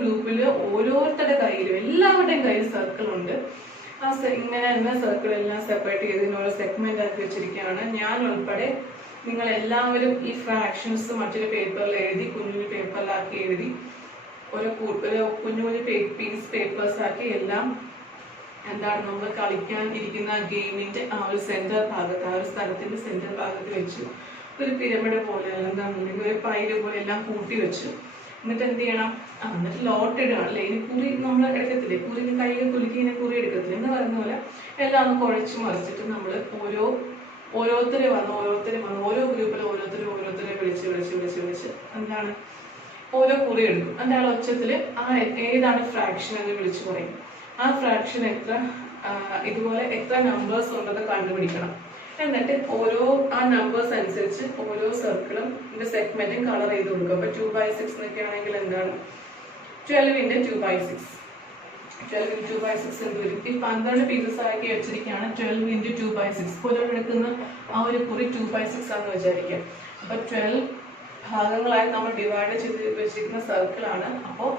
ഗ്രൂപ്പില് ഓരോരുത്തരുടെ കയ്യിലും എല്ലാവരുടെയും കയ്യിൽ സർക്കിൾ ഉണ്ട്. ആ ഇങ്ങനെ തന്നെ സർക്കിൾ എല്ലാം സെപ്പറേറ്റ് ചെയ്ത് ഓരോ സെഗ്മെന്റ് ആക്കി വെച്ചിരിക്കുകയാണ്. ഞാൻ ഉൾപ്പെടെ നിങ്ങൾ എല്ലാവരും ഈ ഫ്രാക്ഷൻസ് മറ്റൊരു പേപ്പറിൽ എഴുതി, കുഞ്ഞു പേപ്പറിലാക്കി എഴുതി, ഓരോ കുഞ്ഞു പീസ് പേപ്പേഴ്സ് ആക്കി എല്ലാം എന്താണ് നമ്മൾ കളിക്കാൻ ഇരിക്കുന്ന ഗെയിമിന്റെ ആ ഒരു സെന്റർ ഭാഗത്ത്, ആ ഒരു സ്ഥലത്തിന്റെ സെന്റർ ഭാഗത്ത് വെച്ചു. ഒരു പിരമിഡ് പോലെ എന്താണെന്നുണ്ടെങ്കിൽ ഒരു പൈര് പോലെ എല്ലാം കൂട്ടി വെച്ചു. എന്നിട്ട് എന്ത് ചെയ്യണം? എന്നിട്ട് ലോട്ട് ഇടുകയാണ് അല്ലേ. ഇനി കുറി നമ്മൾ എടുക്കത്തില്ലേ, കുറി കയ്യിൽ കുലുക്കി ഇങ്ങനെ കുറി എടുക്കത്തില്ല എന്ന് പറയുന്ന പോലെ എല്ലാം ഒന്ന് കുഴച്ച് മറിച്ചിട്ട് നമ്മൾ ഓരോരുത്തരെ വന്ന് ഓരോ ഗ്രൂപ്പിൽ ഓരോരുത്തരെ വിളിച്ച് എന്താണ് ഓരോ കുറി എടുക്കും. അതിൻ്റെ ആ ഒച്ചത്തില് ഏതാണ് ഫ്രാക്ഷൻ എന്ന് വിളിച്ചു പറയും. ആ ഫ്രാക്ഷൻ ഇതുപോലെ എത്ര നമ്പേഴ്സ് ഉണ്ടെന്ന് കണ്ടുപിടിക്കണം. എന്നിട്ട് ആ നമ്പേഴ്സ് അനുസരിച്ച് ഓരോ സർക്കിളും സെഗ്മെന്റും കളർ ചെയ്ത് കൊടുക്കും. അപ്പൊ 2/6 എന്നൊക്കെ ആണെങ്കിൽ എന്താണ് 12 × 2/6. 12 into 2 by 6 എന്ത് വരും? ഈ 12 പീസസ് ആക്കി വെച്ചിരിക്കുകയാണ്. 12 into 2 by 6 പോലെ എടുക്കുന്ന ആ ഒരു കുറി 2 by 6 ആണെന്ന് വിചാരിക്കാം. അപ്പൊ 12 ഭാഗങ്ങളായി നമ്മൾ ഡിവൈഡ് ചെയ്ത് വെച്ചിരിക്കുന്ന സർക്കിളാണ്. അപ്പോൾ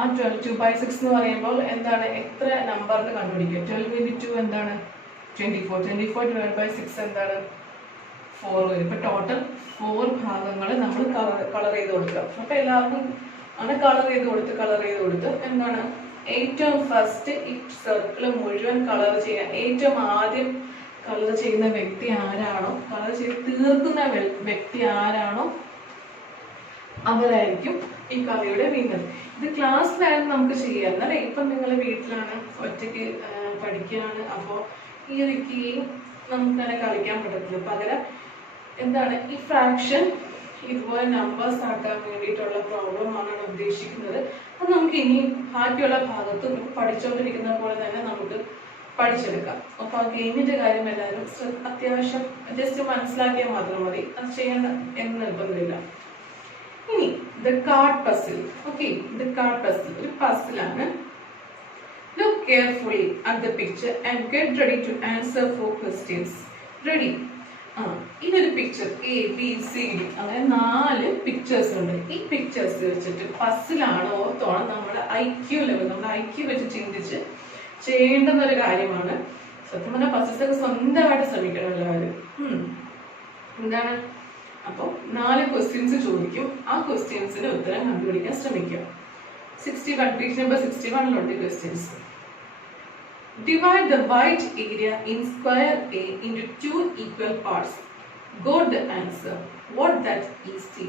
ആ 2 by 6 എന്ന് പറയുമ്പോൾ എന്താണ്? എത്ര നമ്പറിന് കണ്ടുപിടിക്കുക? 12 into 2 എന്താണ്? 24. 24 divided by 6 എന്താണ്? 4 വരും. ഇപ്പൊ ടോട്ടൽ 4 ഭാഗങ്ങൾ നമ്മൾ കളർ ചെയ്ത് കൊടുക്കുക. അപ്പൊ എല്ലാവർക്കും അങ്ങനെ കളർ ചെയ്ത് കൊടുത്ത് എന്താണ്? ഏറ്റവും ഫസ്റ്റ് ഈ സർക്കിൾ മുഴുവൻ കളർ ചെയ്യാൻ ഏറ്റവും ആദ്യം കളർ ചെയ്യുന്ന വ്യക്തി ആരാണോ, കളർ ചെയ്ത് തീർക്കുന്ന വ്യക്തി ആരാണോ അവരായിരിക്കും ഈ കളിയുടെ വിന്നർ. ഇത് ക്ലാസ്സിലായിരുന്നു നമുക്ക് ചെയ്യാം അല്ലേ? ഇപ്പം നിങ്ങൾ വീട്ടിലാണ്, ഒറ്റയ്ക്ക് പഠിക്കുകയാണ്. അപ്പോൾ ഈ ഒരു ഗെയിം നമുക്ക് തന്നെ കളിക്കാൻ പറ്റത്തില്ല. പകരം എന്താണ്, ഈ ഫ്രാക്ഷൻ ഇതുപോലെ നമ്പേഴ്സ് ആക്കാൻ വേണ്ടിയിട്ടുള്ള പ്രോബ്ലം ആണ് ഉദ്ദേശിക്കുന്നത്. അത് നമുക്ക് ഇനി ബാക്കിയുള്ള ഭാഗത്ത് പഠിച്ചുകൊണ്ടിരിക്കുന്ന പോലെ തന്നെ നമുക്ക് പഠിച്ചെടുക്കാം. അപ്പൊ ആ ഗെയിമിന്റെ കാര്യം എല്ലാവരും അത്യാവശ്യം ജസ്റ്റ് മനസ്സിലാക്കിയാൽ മാത്രം മതി, അത് ചെയ്യണം എന്ന് നിർബന്ധമില്ല. ഇനി the card puzzle. Okay, the card puzzle ഒരു പസിലാണ്. Look carefully at the picture and get ready to answer 4 questions. Ready? ഇതൊരു picture A B C D അങ്ങനെ 4 പിക്ചേഴ്സ് ഉണ്ട്. ഈ പിക്ചേഴ്സ് വെച്ചിട്ട് പസിലാണ് ഓർത്തോണം നമ്മുടെ IQ ലെവൽ, നമ്മുടെ IQ വെച്ച് ചിന്തിച്ച് ചെയ്യേണ്ടുന്ന ഒരു കാര്യമാണ്. സത്യം പറഞ്ഞാൽ പസിൽസ് ഒക്കെ സ്വന്തമായിട്ട് ശ്രമിക്കണം എല്ലാവരും. എന്താണ്? അപ്പോൾ 4 ക്വസ്റ്റ്യൻസ് ചോദിക്കും. ആ ക്വസ്റ്റ്യൻസിന് ഉത്തരം കണ്ടുപിടിക്കാൻ ശ്രമിക്കുക. 61 page number 61 questions. Divide the white area in square A into 2 equal parts. Got the answer. What that is C.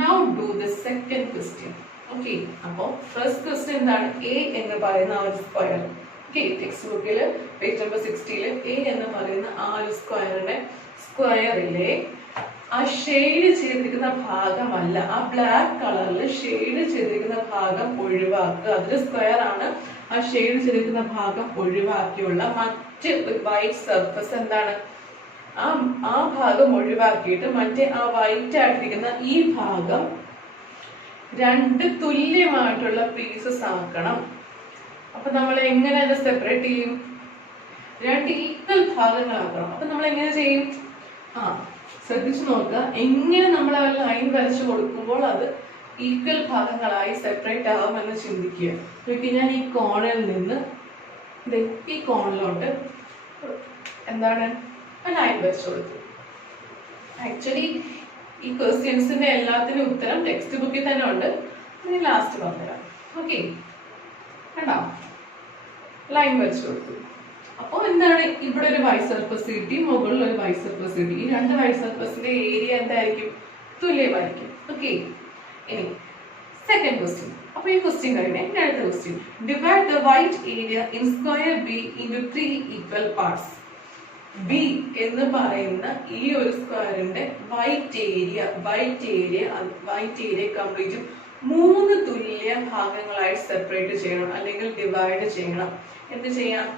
Now do the second question. Okay, അപ്പോൾ first question എന്താണ്? A എന്ന് പറയുന്ന ആ ഒരു സ്ക്വയർ. Okay, ടെക്സ്റ്റ് ബുക്കിൽ page number 60 A എന്ന് പറയുന്ന ആ ഒരു സ്ക്വയറിലെ ആ ഷെയ്ഡ് ചെയ്തിരിക്കുന്ന ഭാഗമല്ല, ആ ബ്ലാക്ക് കളറിൽ ഷെയ്ഡ് ചെയ്തിരിക്കുന്ന ഭാഗം ഒഴിവാക്കുക. അതൊരു സ്ക്വയർ ആണ്. ആ ഷെയ്ഡ് ചെയ്തിരിക്കുന്ന ഭാഗം ഒഴിവാക്കിയുള്ള മറ്റ് വൈറ്റ് സർഫസ് എന്താണ്? ആ ഭാഗം ഒഴിവാക്കിയിട്ട് മറ്റേ ആ വൈറ്റ് ആയിട്ടിരിക്കുന്ന ഈ ഭാഗം 2 തുല്യമായിട്ടുള്ള പീസസ് ആക്കണം. അപ്പൊ നമ്മൾ എങ്ങനെ അത് സെപ്പറേറ്റ് ചെയ്യും? 2 ഈക്വൽ ഭാഗങ്ങളാക്കണം. അപ്പൊ നമ്മൾ എങ്ങനെ ചെയ്യും? ശ്രദ്ധിച്ചു നോക്കുക. എങ്ങനെ നമ്മൾ ആ ലൈൻ വരച്ചു കൊടുക്കുമ്പോൾ അത് ഈക്വൽ ഭാഗങ്ങളായി സെപ്പറേറ്റ് ആവുമെന്ന് ചിന്തിക്കുക. നോക്കി, ഞാൻ ഈ കോണിൽ നിന്ന് ഈ കോണിലോട്ട് എന്താണ് ലൈൻ വരച്ചു കൊടുത്തു. ആക്ച്വലി ഈ ക്വസ്റ്റ്യൻസിന്റെ എല്ലാത്തിനും ഉത്തരം ടെക്സ്റ്റ് ബുക്കിൽ തന്നെ ഉണ്ട്. ഞാൻ ലാസ്റ്റ് പറഞ്ഞുതരാം. ഓക്കെ, കണ്ടോ? ലൈൻ വരച്ചു കൊടുത്തു. അപ്പോൾ എന്താണ്? ഇവിടെ ഒരു വൈറ്റ് സർഫസ് കിട്ടി, മുകളിൽ ഒരു വൈറ്റ് സർഫസ് കിട്ടി. ഈ 2 വൈറ്റ് സർഫസിന്റെ ഏരിയ എന്തായിരിക്കും? തുല്യമായിരിക്കും. ഓക്കെ, ഇനി സെക്കൻഡ് ക്വസ്റ്റ്യൻ. അപ്പൊ ഈ ക്വസ്റ്റ്യൻ കഴിഞ്ഞ അടുത്ത question. Divide the white area in square B into 3 equal parts. B എന്ന് പറയുന്ന ഈ ഒരു സ്ക്വയറിന്റെ വൈറ്റ് ഏരിയ കംപ്ലീറ്റ് 3 തുല്യ ഭാഗങ്ങളായി സെപ്പറേറ്റ് ചെയ്യണം, അല്ലെങ്കിൽ ഡിവൈഡ് ചെയ്യണം. എന്ത് ചെയ്യാം?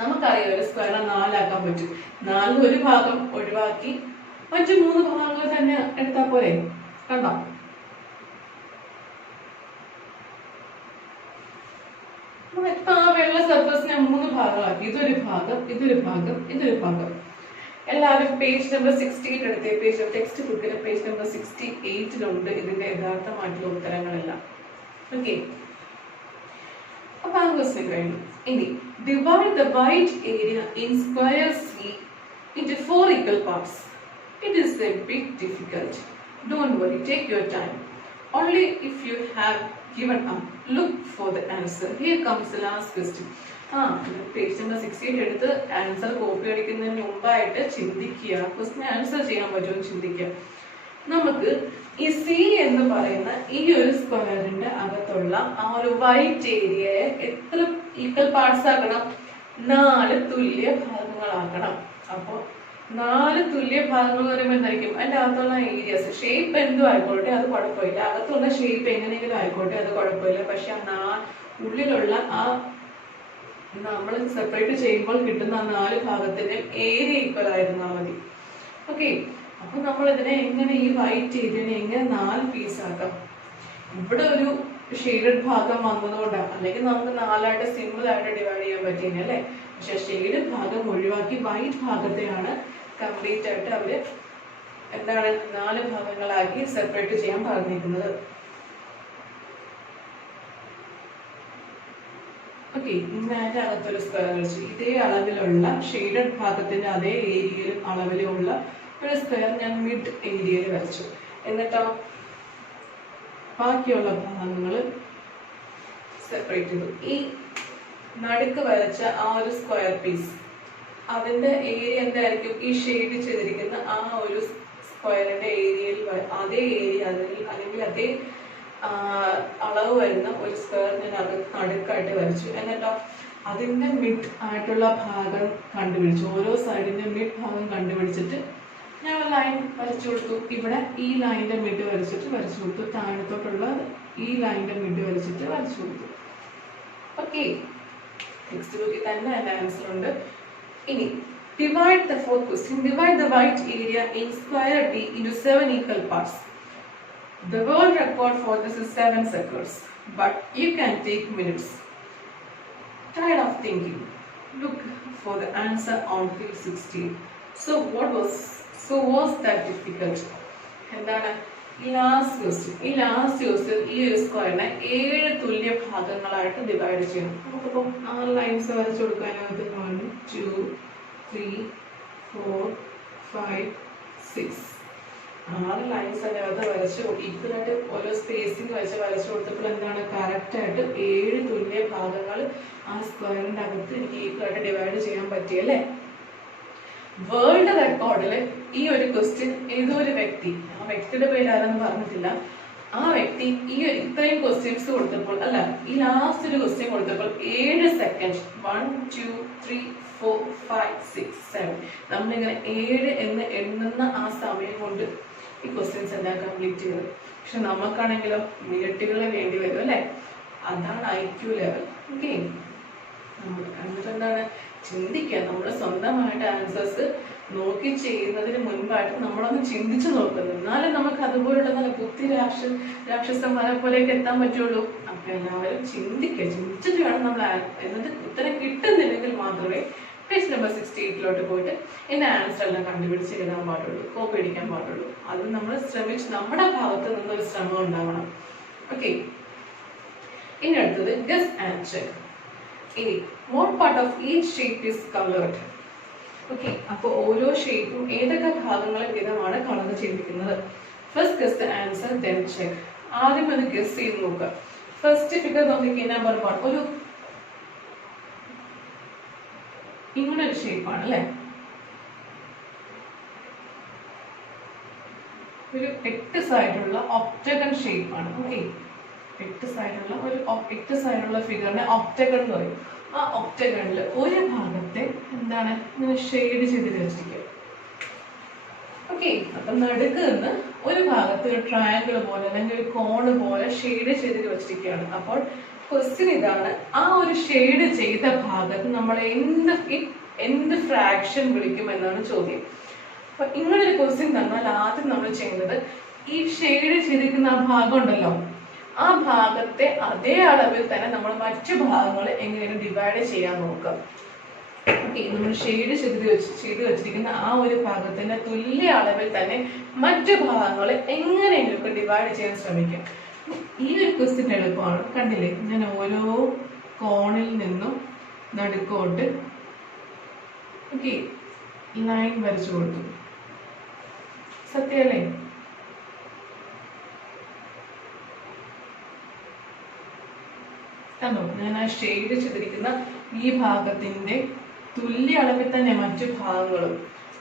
നമുക്കറിയാം ഒരു സ്ക്വയർ 4 ആക്കാൻ പറ്റും. 4 ഒരു ഭാഗം ഒഴിവാക്കി മറ്റു 3 ഭാഗങ്ങൾ തന്നെ എടുത്താൽ പോരെ? കണ്ടോ? ഇപ്പൊ ആ വെള്ള സർഫസിനെ 3 ഭാഗങ്ങളാക്കി. ഇതൊരു ഭാഗം, ഇതൊരു ഭാഗം, ഇതൊരു ഭാഗം. എല്ലാവരും പേജ് നമ്പർ 68 എടുത്തേ. ടെക്സ്റ്റ് ബുക്കിലെ പേജ് നമ്പർ 68 ഇതിന്റെ യഥാർത്ഥമായിട്ടുള്ള ഉത്തരങ്ങളെല്ലാം. ഓക്കെ, അപ്പൊ ആ ക്വസ്റ്റ്യൻ കഴിഞ്ഞു. ഇനി divide the white area in square C into 4 equal parts. It is a bit difficult. Don't worry, take your time. Only if you have given up, look for the answer. Here comes the last question. Page number 68 എടുത്ത് answer copy അടിക്കുന്നതിന് മുമ്പായിട്ട് ചിന്തിക്കുക. Question answer ചെയ്യാൻ പറ്റുമോ ചിന്തിക്കുക. നമുക്ക് ഈ C എന്ന് പറയുന്ന ഈ ഒരു സ്ക്വയറിന്റെ അകത്തുള്ള ആ ഒരു വൈറ്റ് ഏരിയയെ എത്ര ഈക്വൽ പാർട്സ് ആക്കണം? 4 തുല്യ ഭാഗങ്ങളാക്കണം. അപ്പൊ 4 തുല്യ ഭാഗങ്ങൾ പറയുമ്പോൾ എന്തായിരിക്കും? അതിന്റെ അകത്തുള്ള ഏരിയസ് ഷേപ്പ് എന്തും ആയിക്കോട്ടെ, അത് കുഴപ്പമില്ല. അകത്തുള്ള ഷേപ്പ് എങ്ങനെയെങ്കിലും ആയിക്കോട്ടെ, അത് കുഴപ്പമില്ല. പക്ഷെ ഉള്ളിലുള്ള ആ നമ്മൾ സെപ്പറേറ്റ് ചെയ്യുമ്പോൾ കിട്ടുന്ന 4 ഭാഗത്തിന്റെ ഏരിയ ഈക്വൽ ആയിരുന്നാൽ മതി. ഓക്കെ, അപ്പൊ നമ്മൾ ഇതിനെ എങ്ങനെ ഈ വൈറ്റ് ഏരിയനെ എങ്ങനെ 4 പീസ് ആക്കാം? ഇവിടെ ഒരു ഷെയ്ഡഡ് ഭാഗം വന്നതുകൊണ്ടാണ്. അല്ലെങ്കിൽ നമുക്ക് 4ആയിട്ട് സിമ്പിൾ ആയിട്ട് ഡിവൈഡ് ചെയ്യാൻ പറ്റിയെങ്കിൽ അല്ലേ. പക്ഷെ ഷെയ്ഡ് ഭാഗം ഒഴിവാക്കി വൈറ്റ് ഭാഗത്തെയാണ് കംപ്ലീറ്റ് ആയിട്ട് അവര് എന്താണ് 4 ഭാഗങ്ങളാക്കി സെപ്പറേറ്റ് ചെയ്യാൻ പറഞ്ഞിരിക്കുന്നത്. ഓക്കെ, ഇങ്ങനെ അതിന്റെ അകത്തൊരു സ്ക്വയർ വെച്ചു. ഇതേ അളവിലുള്ള ഷെയ്ഡഡ് ഭാഗത്തിന്റെ അതേ ഏരിയയിലും അളവിലുള്ള ഒരു സ്ക്വയർ ഞാൻ മിഡ് ഏരിയയിൽ വരച്ചു. എന്നിട്ടോ ബാക്കിയുള്ള ഭാഗങ്ങൾ സെപ്പറേറ്റ് ചെയ്തു. ഈ നടുക്ക് വരച്ച ആ ഒരു സ്ക്വയർ പീസ് അതിന്റെ ഏരിയ എന്തായിരിക്കും? ഈ ഷെയ്ഡ് ചെയ്തിരിക്കുന്ന ആ ഒരു സ്ക്വയറിന്റെ ഏരിയയിൽ അതേ ഏരിയ അല്ലെങ്കിൽ അതേ അളവ് വരുന്ന ഒരു സ്ക്വയർ ഞാൻ അത് നടുക്കായിട്ട് വരച്ചു. എന്നിട്ടോ അതിന്റെ മിഡ് ആയിട്ടുള്ള ഭാഗം കണ്ടുപിടിച്ചു. ഓരോ സൈഡിന്റെ മിഡ് ഭാഗം കണ്ടുപിടിച്ചിട്ട് ഞാൻ ഒരു ലൈൻ വരച്ചു കൊടുത്തു. ഇവിടെ ഈ ലൈനിന്റെ മിഡ് വരച്ചു കൊടുത്തു. താഴത്തോട്ടുള്ള ഈ ലൈനിന്റെ മിഡ് വരച്ചു കൊടുത്തു. ഓക്കെ, നെക്സ്റ്റ് ബുക്കിൽ തന്നെ അതിന്റെ ആൻസർ ഉണ്ട്. ഇനി divide the fourth question. Divide the white area in square D into 7 equal parts. The world record for this is 7 seconds, but you can take minutes. Tired of thinking? Look for the answer on page 16. Was that difficult? എന്താണ് last question? ഈ last question ഈ ഒരു സ്ക്വയറിനെ 7 തുല്യ ഭാഗങ്ങളായിട്ട് divide ചെയ്യണം. നമുക്കിപ്പോൾ 4 lines വരച്ചു കൊടുക്കാനായിട്ട് 1 2 3 4 5 6 6 lines അതിനകത്ത് വരച്ചു ഈക്വലായിട്ട് ഓരോ സ്പേസിങ് വെച്ച് വരച്ചു കൊടുത്തപ്പോൾ എന്താണ് കറക്റ്റ് ആയിട്ട് 7 തുല്യ ഭാഗങ്ങൾ ആ സ്ക്വയറിന്റെ അകത്ത് എനിക്ക് ഈക്വലായിട്ട് ഡിവൈഡ് ചെയ്യാൻ പറ്റിയല്ലേ. വേൾഡ് റെക്കോർഡില് ഈ ഒരു ക്വസ്റ്റ്യൻ ഏതോ ഒരു വ്യക്തി, ആ വ്യക്തിയുടെ പേര് ആരെന്ന് പറഞ്ഞിട്ടില്ല, ആ വ്യക്തി ഈ ഒരു ഇത്രയും ക്വസ്റ്റ്യൻസ് കൊടുത്തപ്പോൾ അല്ല ഈ ലാസ്റ്റ് ഒരു ക്വസ്റ്റ്യൻ കൊടുത്തപ്പോൾ 7 സെക്കൻഡ് 1 2 3 4 5 6 7 നമ്മളിങ്ങനെ 7 എന്ന് എണ്ണുന്ന ആ സമയം കൊണ്ട് ഈ ക്വസ്റ്റ്യൻസ് എല്ലാം കംപ്ലീറ്റ് ചെയ്തത്. പക്ഷെ നമുക്കാണെങ്കിലോ മിനിറ്റുകൾ വേണ്ടി വരും അല്ലെ. അതാണ് IQ ലെവൽ. ഓക്കെ, എന്നിട്ട് എന്താണ് ചിന്തിക്കുക. നമ്മൾ സ്വന്തമായിട്ട് ആൻസേഴ്സ് നോക്കി ചെയ്യുന്നതിന് മുൻപായിട്ട് നമ്മളൊന്ന് ചിന്തിച്ചു നോക്കുന്നത്. എന്നാലേ നമുക്ക് അതുപോലുള്ള നല്ല ബുദ്ധി രാക്ഷസന്മാരെ പോലെയൊക്കെ എത്താൻ പറ്റുള്ളൂ. അപ്പൊ എല്ലാവരും ചിന്തിച്ചിട്ട് വേണം നമ്മൾ. എന്നിട്ട് ഉത്തരം കിട്ടുന്നില്ലെങ്കിൽ മാത്രമേ പേജ് നമ്പർ 68 പോയിട്ട് എന്റെ ആൻസർ എല്ലാം കണ്ടുപിടിച്ച് എഴുതാൻ പാടുള്ളൂ, കോപ്പി അടിക്കാൻ പാടുള്ളൂ. അത് നമ്മൾ ശ്രമിച്ച് നമ്മുടെ ഭാഗത്ത് നിന്നൊരു ശ്രമം ഉണ്ടാവണം. ഓക്കെ, ഇനി അടുത്തത് ഗസ് ആൻഡ് ചെക്ക്. ഇനി what part of each shape is colored? Okay, അപ്പോൾ ഓരോ ഷേപ്പും ഏതൊക്കെ ഭാഗങ്ങളിൽ വിധമാണ് കളർ ചെയ്തിരിക്കുന്നത്. First guess the answer then check. ആദ്യം അത് ഗസ് ചെയ്ത് നോക്കുക. ഫസ്റ്റ് ഫിഗർ നോക്കിക്കേ, നമ്പർ 1 ഒരു ഇങ്ങനെ ഒരു ഷേപ്പാണ് അല്ലെ. ഒരു 8 സൈഡുള്ള ഒക്ടഗൺ ഷേപ്പാണ്. ഓക്കെ, 8 സൈഡുള്ള ഫിഗറിനെ ഒക്ടഗൺ എന്ന് പറയും. ആ ഒക്ടഗണിൽ ഒരു ഭാഗത്തെ എന്താണ് ഇങ്ങനെ ഷെയ്ഡ് ചെയ്ത് വെച്ചിരിക്കുക. ഓക്കെ, അപ്പൊ നടുക്ക് നിന്ന് ഒരു ഭാഗത്ത് ഒരു ട്രയാങ്കിൾ പോലെ അല്ലെങ്കിൽ ഒരു കോണ് പോലെ ഷെയ്ഡ് ചെയ്ത് വെച്ചിരിക്കുകയാണ്. അപ്പോൾ ക്വസ്റ്റ്യൻ ഇതാണ്, ആ ഒരു ഷെയ്ഡ് ചെയ്ത ഭാഗത്ത് നമ്മൾ എന്ത് ഫ്രാക്ഷൻ വിളിക്കും എന്നാണ് ചോദ്യം. അപ്പൊ ഇങ്ങനെ ഒരു ക്വസ്റ്റ്യൻ തന്നാൽ ആദ്യം നമ്മൾ ചെയ്യുന്നത് ഈ ഷെയ്ഡ് ചെയ്തിരിക്കുന്ന ആ ഭാഗം ഉണ്ടല്ലോ, ആ ഭാഗത്തെ അതേ അളവിൽ തന്നെ നമ്മൾ മറ്റു ഭാഗങ്ങൾ എങ്ങനെയാണ് ഡിവൈഡ് ചെയ്യാൻ നോക്കുക. ഓക്കെ, നമ്മൾ ഷെയ്ഡ് ചെയ്ത് വെച്ചിരിക്കുന്ന ആ ഒരു ഭാഗത്തിന്റെ തുല്യ അളവിൽ തന്നെ മറ്റു ഭാഗങ്ങൾ എങ്ങനെയൊക്കെ ഡിവൈഡ് ചെയ്യാൻ ശ്രമിക്കും. ഈ ഒരു ക്വസ്റ്റ്യൻ എളുപ്പമാണ്. കണ്ടില്ലേ, ഞാൻ ഓരോ കോണിൽ നിന്നും നടുക്കോട്ട് ഓക്കെ ലൈൻ വരച്ചു കൊടുത്തു. സത്യല്ലേ? ഞാൻ ആ ഷെയ്ഡ് ചെയ്തിരിക്കുന്ന ഈ ഭാഗത്തിന്റെ തുല്യ അളവിൽ തന്നെ മറ്റു ഭാഗങ്ങളും.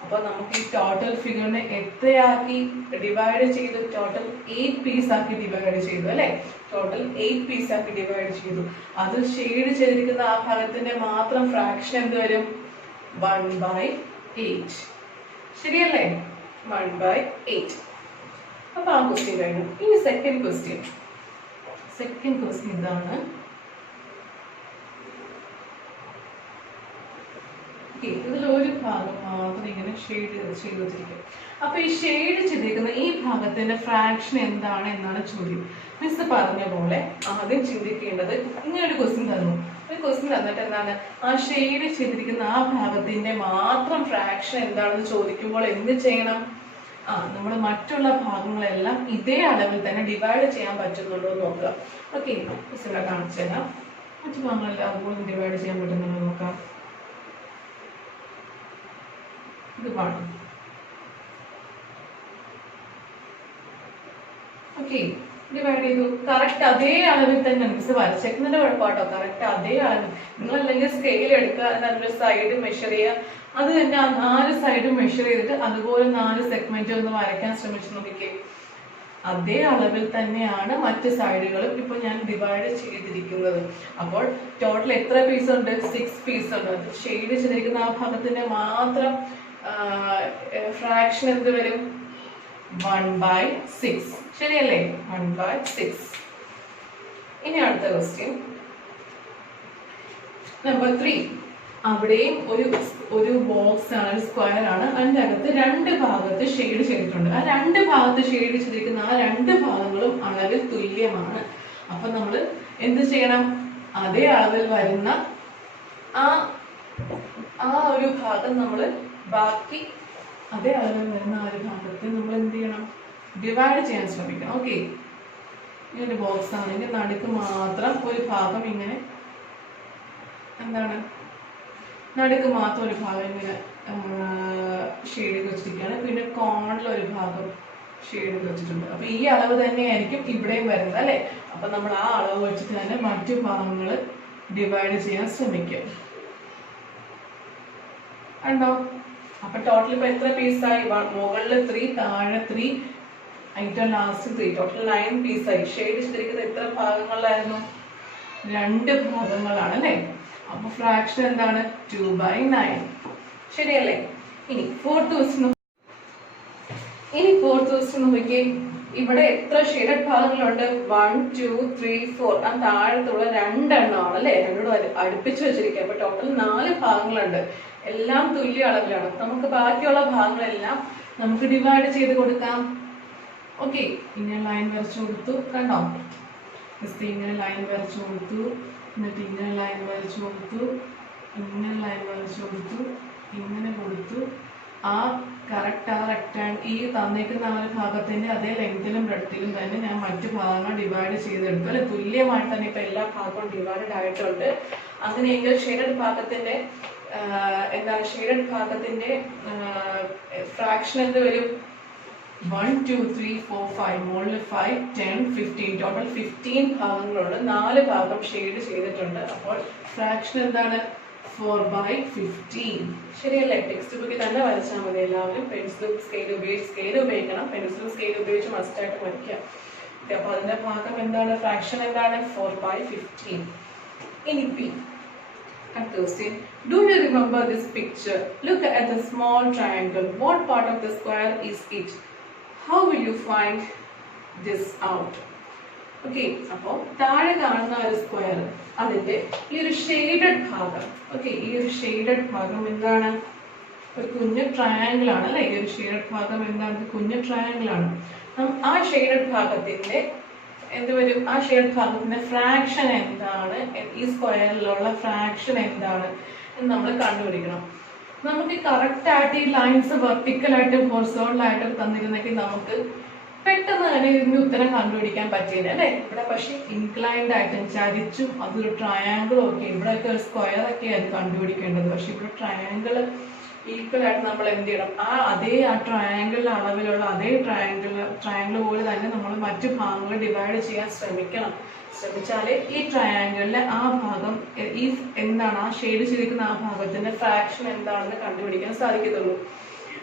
അപ്പൊ നമുക്ക് ഈ ടോട്ടൽ ഫിഗറിനെ എത്രയാക്കി ഡിവൈഡ് ചെയ്തു? ടോട്ടൽ 8 പീസ് ആക്കി ഡിവൈഡ് ചെയ്തു അല്ലെ. ടോട്ടൽ 8 പീസ് ആക്കി ഡിവൈഡ് ചെയ്തു. അത് ഷെയ്ഡ് ചെയ്തിരിക്കുന്ന ആ ഭാഗത്തിന്റെ മാത്രം ഫ്രാക്ഷൻ എന്ത് വരും? 1/8. ശരിയല്ലേ? 1/8. അപ്പൊ ആ ക്വസ്റ്റ്യൻ കഴിഞ്ഞു. ഇനി സെക്കൻഡ് ക്വസ്റ്റ്യൻ ഇതാണ്. ഇതിൽ ഒരു ഭാഗം മാത്രം ഇങ്ങനെ ഷെയ്ഡ് ചെയ്ത് വെച്ചിരിക്കും. അപ്പൊ ഈ ഷെയ്ഡ് ചെയ്തിരിക്കുന്ന ഈ ഭാഗത്തിന്റെ ഫ്രാക്ഷൻ എന്താണ് എന്നാണ് ചോദ്യം. മിസ് പറഞ്ഞ പോലെ ആദ്യം ചിന്തിക്കേണ്ടത്, ഇങ്ങനെ ഒരു ക്വസ്റ്റ്യൻ തന്നു. ഒരു ക്വസ്റ്റ്യൻ തന്നിട്ട് എന്താണ്, ആ ഷെയ്ഡ് ചെയ്തിരിക്കുന്ന ആ ഭാഗത്തിന്റെ മാത്രം ഫ്രാക്ഷൻ എന്താണെന്ന് ചോദിക്കുമ്പോൾ എന്ത് ചെയ്യണം? നമ്മൾ മറ്റുള്ള ഭാഗങ്ങളെല്ലാം ഇതേ അളവിൽ തന്നെ ഡിവൈഡ് ചെയ്യാൻ പറ്റുന്നുണ്ടോ എന്ന് നോക്കുക. ഓക്കെ, മിസ് ഇവിടെ കാണിച്ചു തരാം. മറ്റു ഭാഗങ്ങളെല്ലാം അതുപോലെ ഡിവൈഡ് ചെയ്യാൻ പറ്റുന്നുണ്ടോ നോക്കാം. ഇത് വേണം. ഓക്കെ, ഡിവൈഡ് ചെയ്തു. കറക്റ്റ് അതേ അളവിൽ തന്നെ മിസ് വരച്ചേക്കുന്നതിന്റെ കുഴപ്പമാട്ടോ. കറക്റ്റ് അതേ അളവിൽ നിങ്ങൾ അല്ലെങ്കിൽ സ്കെയിൽ എടുക്കുക, അതിന്റെ സൈഡ് മെഷർ ചെയ്യുക. അത് തന്നെ ആ 4 സൈഡ് മെഷർ ചെയ്തിട്ട് അതുപോലെ 4 സെഗ്മെന്റ് ഒന്ന് വരയ്ക്കാൻ ശ്രമിച്ചു നോക്കിക്കേ. അതേ അളവിൽ തന്നെയാണ് മറ്റ് സൈഡുകളും ഇപ്പൊ ഞാൻ ഡിവൈഡ് ചെയ്തിരിക്കുന്നത്. അപ്പോൾ ടോട്ടൽ എത്ര പീസ് ഉണ്ട്? 6 പീസ് ഉണ്ട്. ഷെയ്ഡ് ചെയ്തിരിക്കുന്ന ആ ഭാഗത്തിന്റെ മാത്രം ഫ്രാക്ഷൻ എന്ത് വരും? 1/6. ശരിയല്ലേ? 1/6. ഇനി അടുത്ത ക്വസ്റ്റ്യൻ നമ്പർ 3. അവിടെയും ഒരു ബോക്സ് ആണ്, ഒരു സ്ക്വയർ ആണ്. അതിൻ്റെ അകത്ത് 2 ഭാഗത്ത് ഷെയ്ഡ് ചെയ്തിട്ടുണ്ട്. ആ 2 ഭാഗത്ത് ഷെയ്ഡ് ചെയ്തിരിക്കുന്ന ആ 2 ഭാഗങ്ങളും അളവിൽ തുല്യമാണ്. അപ്പൊ നമ്മൾ എന്ത് ചെയ്യണം? അതേ അളവിൽ വരുന്ന ആ ഒരു ഭാഗം നമ്മൾ ബാക്കി അതേ അളവിൽ വരുന്ന ആ ഒരു ഭാഗത്ത് നമ്മൾ എന്ത് ചെയ്യണം? ഡിവൈഡ് ചെയ്യാൻ ശ്രമിക്കണം. ഓക്കെ, ഈ ഒരു ബോക്സ് ആണെങ്കിൽ നടുക്ക് മാത്രം ഒരു ഭാഗം ഇങ്ങനെ എന്താണ്, നടുക്ക് മാത്രം ഒരു ഭാഗം ഇങ്ങനെ ഷെയ്ഡ് ചെയ്ത് വെച്ചിരിക്കുകയാണ്. പിന്നെ കോണിൽ ഒരു ഭാഗം ഷെയ്ഡ് ചെയ്ത് വെച്ചിട്ടുണ്ട്. അപ്പൊ ഈ അളവ് തന്നെയായിരിക്കും ഇവിടെയും വരുന്നത് അല്ലെ? അപ്പൊ നമ്മൾ ആ അളവ് വെച്ചിട്ട് തന്നെ മറ്റു ഭാഗങ്ങൾ ഡിവൈഡ് ചെയ്യാൻ ശ്രമിക്കും. ഉണ്ടോ? അപ്പൊ ടോട്ടൽ ഇപ്പൊ എത്ര പീസായി? മുകളിൽ 3, താഴെ 3, ഏറ്റവും ലാസ്റ്റ് 3. ടോട്ടൽ 9 പീസായി. ഷെയ്ഡ് ചെയ്തിരിക്കുന്നത് എത്ര ഭാഗങ്ങളിലായിരുന്നു? 2 ഭാഗങ്ങളാണ് അല്ലെ? അപ്പൊ ഫ്രാക്ഷൻ എന്താണ്? 2/9. ശരിയല്ലേ? ഇനി ഫോർത്ത് ക്വസ്റ്റ്യൻ നോക്കിയേ. ഇവിടെ എത്ര ഷെയ്ഡഡ് ഭാഗങ്ങളുണ്ട്? 1, 2, 3, 4. ആ താഴത്തുള്ള 2 എണ്ണമാണ് അല്ലെ? രണ്ടോട് അടുപ്പിച്ച് വെച്ചിരിക്കുക. അപ്പൊ ടോട്ടൽ 4 ഭാഗങ്ങളുണ്ട്. എല്ലാം തുല്യ അളവിലാണ്. നമുക്ക് ബാക്കിയുള്ള ഭാഗങ്ങളെല്ലാം നമുക്ക് ഡിവൈഡ് ചെയ്ത് കൊടുക്കാം. ഓക്കെ, ഇങ്ങനെ ലൈൻ വരച്ചു കൊടുത്തു. കണ്ടോ? ഇങ്ങനെ ലൈൻ വരച്ചു കൊടുത്തു, എന്നിട്ട് ഇങ്ങനെ ലൈൻ വരച്ചു കൊടുത്തു, ഇങ്ങനെ ലൈൻ വരച്ചു കൊടുത്തു, ഇങ്ങനെ കൊടുത്തു. ആ കറക്റ്റ് ആ റെക്ടാങ്കിൾ ഈ തന്നിരിക്കുന്ന ആ ഒരു ഭാഗത്തിന്റെ അതേ ലെങ്തിലും ബ്രെഡ്ത്തിലും തന്നെ ഞാൻ മറ്റു ഭാഗങ്ങൾ ഡിവൈഡ് ചെയ്തെടുത്തു അല്ലെ? തുല്യമായിട്ട് തന്നെ ഇപ്പൊ എല്ലാ ഭാഗവും ഡിവൈഡഡ് ആയിട്ടുണ്ട്. അങ്ങനെയെങ്കിൽ ഷെയ്ഡഡ് ഭാഗത്തിന്റെ ഷെയ്ഡഡ് ഭാഗത്തിന്റെ ഫ്രാക്ഷൻ എന്ത് വരും? 1, 2, 3, 4, 5. മുകളിൽ 5, 10, 15. ടോട്ടൽ 15 ഭാഗങ്ങളുണ്ട്. 4 ഭാഗം ഷെയ്ഡ് ചെയ്തിട്ടുണ്ട്. അപ്പോൾ ഫ്രാക്ഷൻ എന്താണ്? 4/15. ശരിയല്ലേ? ടെക്സ്റ്റ് ബുക്കിൽ തന്നെ വരച്ചാൽ മതി. എല്ലാവരും പെൻസിലും സ്കെയിൽ ഉപയോഗിക്കണം. പെൻസിലും സ്കെയിൽ ഉപയോഗിച്ച് മസ്റ്റായിട്ട് വരയ്ക്കുക. അപ്പൊ അതിന്റെ ഭാഗം എന്താണ്? ഫ്രാക്ഷൻ എന്താണ്? 4/15. ഇനി P. Do you remember this picture? Look at the small triangle. What part of the square is it? How will you find this out? Okay, അപ്പോൾ താഴെ കാണുന്ന ഒരു സ്ക്വയർ, അതിന്റെ ഈ ഒരു ഷെയ്ഡഡ് ഭാഗം, ഓക്കെ, ഈ ഒരു ഷെയ്ഡഡ് ഭാഗം എന്താണ്? ഒരു കുഞ്ഞു ട്രയാങ്കിൾ ആണ് അല്ലെ? ഈ ഒരു ഷെയ്ഡഡ് ഭാഗം എന്താണ്? കുഞ്ഞു ട്രയാങ്കിൾ ആണ്. ആ ഷെയ്ഡഡ് ഭാഗത്തിന്റെ എന്ത് വരും? ആ ഷെയ്ഡ് ഭാഗത്തിന്റെ ഫ്രാക്ഷൻ എന്താണ്? ഈ സ്ക്വയറിലുള്ള ഫ്രാക്ഷൻ എന്താണ് എന്ന് നമ്മൾ കണ്ടുപിടിക്കണം. നമുക്ക് കറക്റ്റ് ആയിട്ട് ഈ ലൈൻസ് വെർട്ടിക്കലായിട്ടും ഹൊറിസോണ്ടലായിട്ടും തന്നിരുന്നെങ്കിൽ നമുക്ക് പെട്ടെന്ന് തന്നെ ഇതിന്റെ ഉത്തരം കണ്ടുപിടിക്കാൻ പറ്റിയില്ല അല്ലെ? ഇവിടെ പക്ഷെ ഇൻക്ലൈൻഡ് ആയിട്ടും ചരിച്ചും അതൊരു ട്രയാങ്കിളും ഒക്കെ, ഇവിടെയൊക്കെ ഒരു സ്ക്വയർ ഒക്കെ ആയിരുന്നു കണ്ടുപിടിക്കേണ്ടത്. പക്ഷെ ഇവിടെ ട്രയാങ്കിൾ ഈക്വൽ ആയിട്ട് നമ്മൾ എന്ത് ചെയ്യണം? ആ ട്രയാങ്കിളിന്റെ അളവിലുള്ള അതേ ട്രയാങ്കിൾ പോലെ തന്നെ നമ്മൾ മറ്റു ഭാഗങ്ങൾ ഡിവൈഡ് ചെയ്യാൻ ശ്രമിച്ചാലേ ഈ ട്രയാങ്കിളിലെ ആ ഭാഗം എന്താണ്, ആ ഷെയ്ഡ് ചെയ്തിരിക്കുന്ന ആ ഭാഗത്തിന്റെ ഫ്രാക്ഷൻ എന്താണെന്ന് കണ്ടുപിടിക്കാൻ സാധിക്കത്തുള്ളൂ.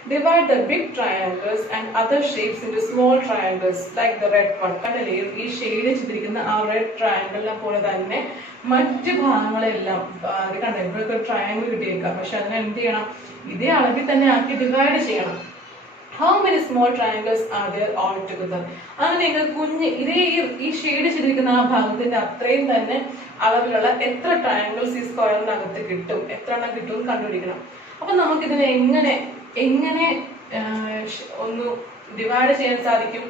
Divide the big triangles and other shapes into small triangles like the red one. കണ്ടല്ലേ? ഈ ഷെയ്ഡ് ചെയ്തിരിക്കുന്ന ആ റെഡ് ട്രയാങ്കിളിനെ പോലെ തന്നെ മറ്റ് ഭാഗങ്ങളെല്ലാം കണ്ടേ? ഇവിടെ ട്രയാങ്കിൾ കിട്ടിയേക്കാം. പക്ഷെ അതിനെ എന്ത് ചെയ്യണം? ഇതേ അളവിൽ തന്നെ ആക്കി ഡിവൈഡ് ചെയ്യണം. How many small triangles are there all together? അങ്ങനെയെങ്കിൽ ഈ ഷെയ്ഡ് ചെയ്തിരിക്കുന്ന ആ ഭാഗത്തിന്റെ അത്രയും തന്നെ അളവിലുള്ള എത്ര ട്രയാങ്കിൾസ് ഈ സ്ക്വയറിനകത്ത് കിട്ടും, എത്ര എണ്ണം കിട്ടും കണ്ടുപിടിക്കണം. അപ്പൊ നമുക്കിതിനെ എങ്ങനെ എങ്ങനെ ഒന്ന് ഡിവൈഡ് ചെയ്യാൻ സാധിക്കും?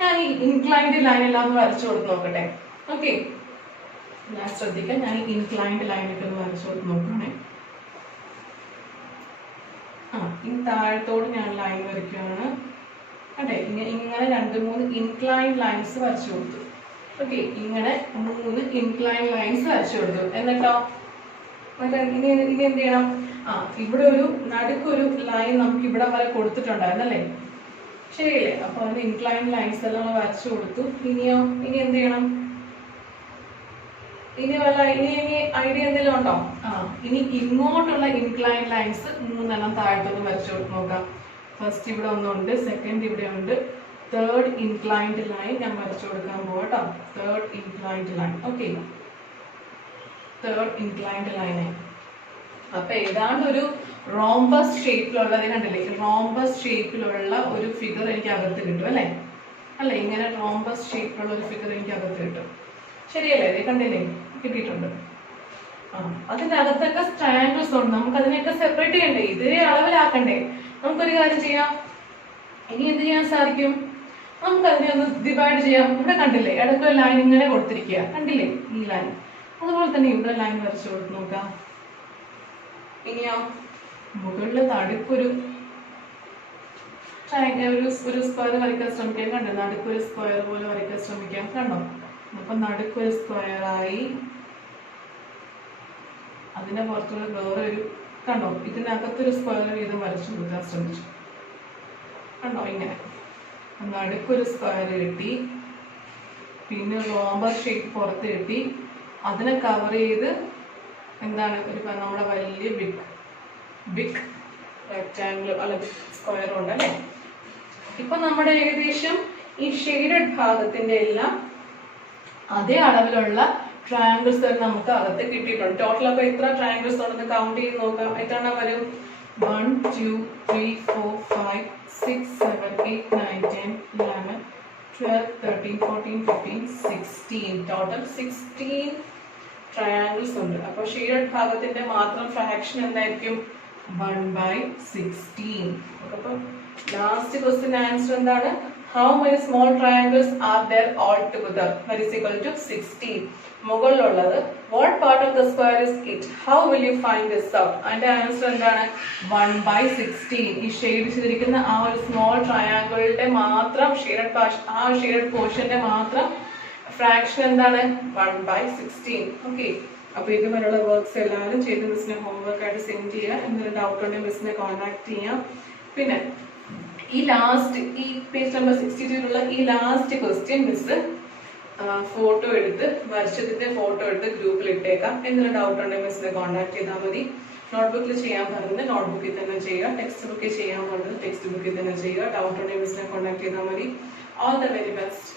ഞാൻ ഈ ഇൻക്ലൈൻഡ് ലൈൻ എല്ലാം ഒന്ന് വരച്ചു കൊടുത്ത് നോക്കട്ടെ. ഓക്കെ, ഞാൻ ശ്രദ്ധിക്കാം. ഞാൻ ഈ ഇൻക്ലൈൻഡ് ലൈനൊക്കെ ഒന്ന് വരച്ചു കൊടുത്ത് നോക്കണേ. ഈ താഴത്തോട് ഞാൻ ലൈൻ വരയ്ക്കുകയാണ്. അതെ, ഇങ്ങനെ 2-3 ഇൻക്ലൈൻഡ് ലൈൻസ് വരച്ചു കൊടുത്തു. ഓക്കെ, ഇങ്ങനെ 3 ഇൻക്ലൈൻഡ് ലൈൻസ് വരച്ചു കൊടുത്തു. എന്നിട്ടോ ഇനി എന്ത് ചെയ്യണം? ഇവിടെ ഒരു നടുക്കൊരു ലൈൻ നമുക്ക് ഇവിടെ വരെ കൊടുത്തിട്ടുണ്ടായിരുന്നല്ലേ, ശരിയല്ലേ? അപ്പൊ അതിന് ഇൻക്ലൈൻഡ് ലൈൻസ് എല്ലാം വരച്ചു കൊടുത്തു. ഇനി എന്ത് ചെയ്യണം? ഇനി ഐഡിയ എന്തെങ്കിലും ഉണ്ടോ? ഇനി ഇങ്ങോട്ടുള്ള ഇൻക്ലൈൻഡ് ലൈൻസ് 3 താഴത്തൊന്ന് വരച്ചു കൊടുത്ത് നോക്കാം. ഫസ്റ്റ് ഇവിടെ ഒന്നുണ്ട്, സെക്കൻഡ് ഇവിടെ ഉണ്ട്, തേർഡ് ഇൻക്ലൈൻഡ് ലൈൻ ഞാൻ വരച്ചു കൊടുക്കാൻ പോകട്ടോ. Third inclined line. Okay, third inclined line. അപ്പൊ ഏതാണ്ട് ഒരു റോംബസ് ഷേപ്പിലുള്ളത് കണ്ടില്ലേ? റോംബസ് ഷേപ്പിലുള്ള ഒരു ഫിഗർ എനിക്ക് അകത്ത് കിട്ടും അല്ലേ? ഇങ്ങനെ റോംബസ് ഷേപ്പിലുള്ള ഒരു ഫിഗർ എനിക്ക് അകത്ത് കിട്ടും, ശരിയല്ലേ? ഇത് കണ്ടില്ലേ, കിട്ടിയിട്ടുണ്ട്. അതിന്റെ അകത്തൊക്കെ ട്രയാങ്കിൾസ് ഉണ്ട്. നമുക്ക് അതിനെയൊക്കെ സെപ്പറേറ്റ് ചെയ്യണ്ടേ? ഇതേ അളവിലാക്കണ്ടേ? നമുക്കൊരു കാര്യം ചെയ്യാം. ഇനി എന്ത് ചെയ്യാൻ സാധിക്കും? നമുക്ക് അതിനെ ഒന്ന് ഡിവൈഡ് ചെയ്യാം. ഇവിടെ കണ്ടില്ലേ, ഇടയ്ക്ക് ലൈൻ ഇങ്ങനെ കൊടുത്തിരിക്കുക, കണ്ടില്ലേ ഈ ലൈൻ? അതുപോലെ തന്നെ ഇവിടെ ലൈൻ വരച്ചു കൊടുത്ത് നോക്കാം. ഇനിയോ മുകളിൽ നടുക്കൊരു സ്ക്വയർ വരയ്ക്കാൻ ശ്രമിക്കാം. കണ്ടോ, നടുക്കൊരു സ്ക്വയർ പോലെ വരയ്ക്കാൻ ശ്രമിക്കാം. കണ്ടോ, അപ്പൊ നടുക്കൊരു സ്ക്വയർ ആയി. അതിന്റെ പുറത്തുള്ള വേറൊരു കണ്ടോ, ഇതിനകത്തൊരു സ്ക്വയർ വീതം വരച്ചു കൊടുക്കാൻ ശ്രമിച്ചു. കണ്ടോ, ഇങ്ങനെ നടുക്കൊരു സ്ക്വയർ കിട്ടി. പിന്നെ റോംബസ് ഷേപ്പ് പുറത്ത് കിട്ടി. അതിനെ കവർ ചെയ്ത് എന്താണ് നമ്മുടെ വലിയ ബിഗ് റെക്ടാംഗിൾ അല്ല സ്ക്വയർ ഉണ്ട് അല്ലേ? ഇപ്പൊ നമ്മുടെ ഏകദേശം ഈ ഷെയ്ഡഡ് ഭാഗത്തിന്റെ എല്ലാം അതേ അളവിലുള്ള ട്രയാങ്കിൾസ് തന്നെ നമുക്ക് അകത്ത് കിട്ടിയിട്ടുണ്ട്. ടോട്ടൽ അപ്പൊ എത്ര ട്രയാങ്കിൾസ് ഉണ്ടെന്ന് കൗണ്ട് ചെയ്ത് നോക്കാം. എത്ര എണ്ണം വരും? 1 2 3 4 5 6 7 8 9 10 11 12 13 14 15 16. ടോട്ടൽ 16 ട്രയാങ്കിൾസ് ഉണ്ട്. അപ്പൊ ഷെയ്ഡഡ് ഭാഗത്തിന്റെ മാത്രം ഫ്രാക്ഷൻ എന്തായിരിക്കും? 1/16. അപ്പൊ ലാസ്റ്റ് ക്വസ്റ്റ്യൻ ആൻസർ എന്താണ്? How many small triangles are there all together? That is equal to 16. മുകളിലുള്ളത് what part of the square is it? How will you find this out? അതിന്റെ answer എന്താണ്? 1/16. ഈ shade ചെയ്തിരിക്കുന്ന ആ ഒരു small ട്രയാങ്കിളിന്റെ മാത്രം shaded പോർഷന്റെ മാത്രം ഫ്രാക്ഷൻ എന്താണ്? 1/16. ഓക്കെ, അപ്പൊ ഇതുവരെയുള്ള വർക്ക്സ് എല്ലാവരും ചെയ്ത് മിസ്സിനെ ഹോംവർക്ക് ആയിട്ട് സെൻഡ് ചെയ്യുക. എന്തെങ്കിലും ഡൗട്ട് ഉണ്ടെങ്കിൽ മിസ്സിനെ കോൺടാക്ട് ചെയ്യാം. പിന്നെ ഈ പേജ് നമ്പർ 62 ഈ ലാസ്റ്റ് ക്വസ്റ്റ്യൻ മിസ് ഫോട്ടോ എടുത്ത് വരച്ചതിന്റെ ഫോട്ടോ എടുത്ത് ഗ്രൂപ്പിൽ ഇട്ടേക്കാം. എന്തെങ്കിലും ഡൗട്ട് ഉണ്ടെങ്കിൽ മിസ്സിനെ കോൺടാക്ട് ചെയ്താൽ മതി. നോട്ട്ബുക്കിൽ ചെയ്യാൻ പറഞ്ഞത് നോട്ട്ബുക്കിൽ തന്നെ ചെയ്യുക. ടെക്സ്റ്റ് ബുക്കിൽ ചെയ്യാൻ പറഞ്ഞത് ടെക്സ്റ്റ് ബുക്കിൽ തന്നെ ചെയ്യുക. ഡൗട്ട് ഉണ്ടെങ്കിൽ മിസ്സിനെ കോൺടാക്ട് ചെയ്താൽ മതി. All the very best.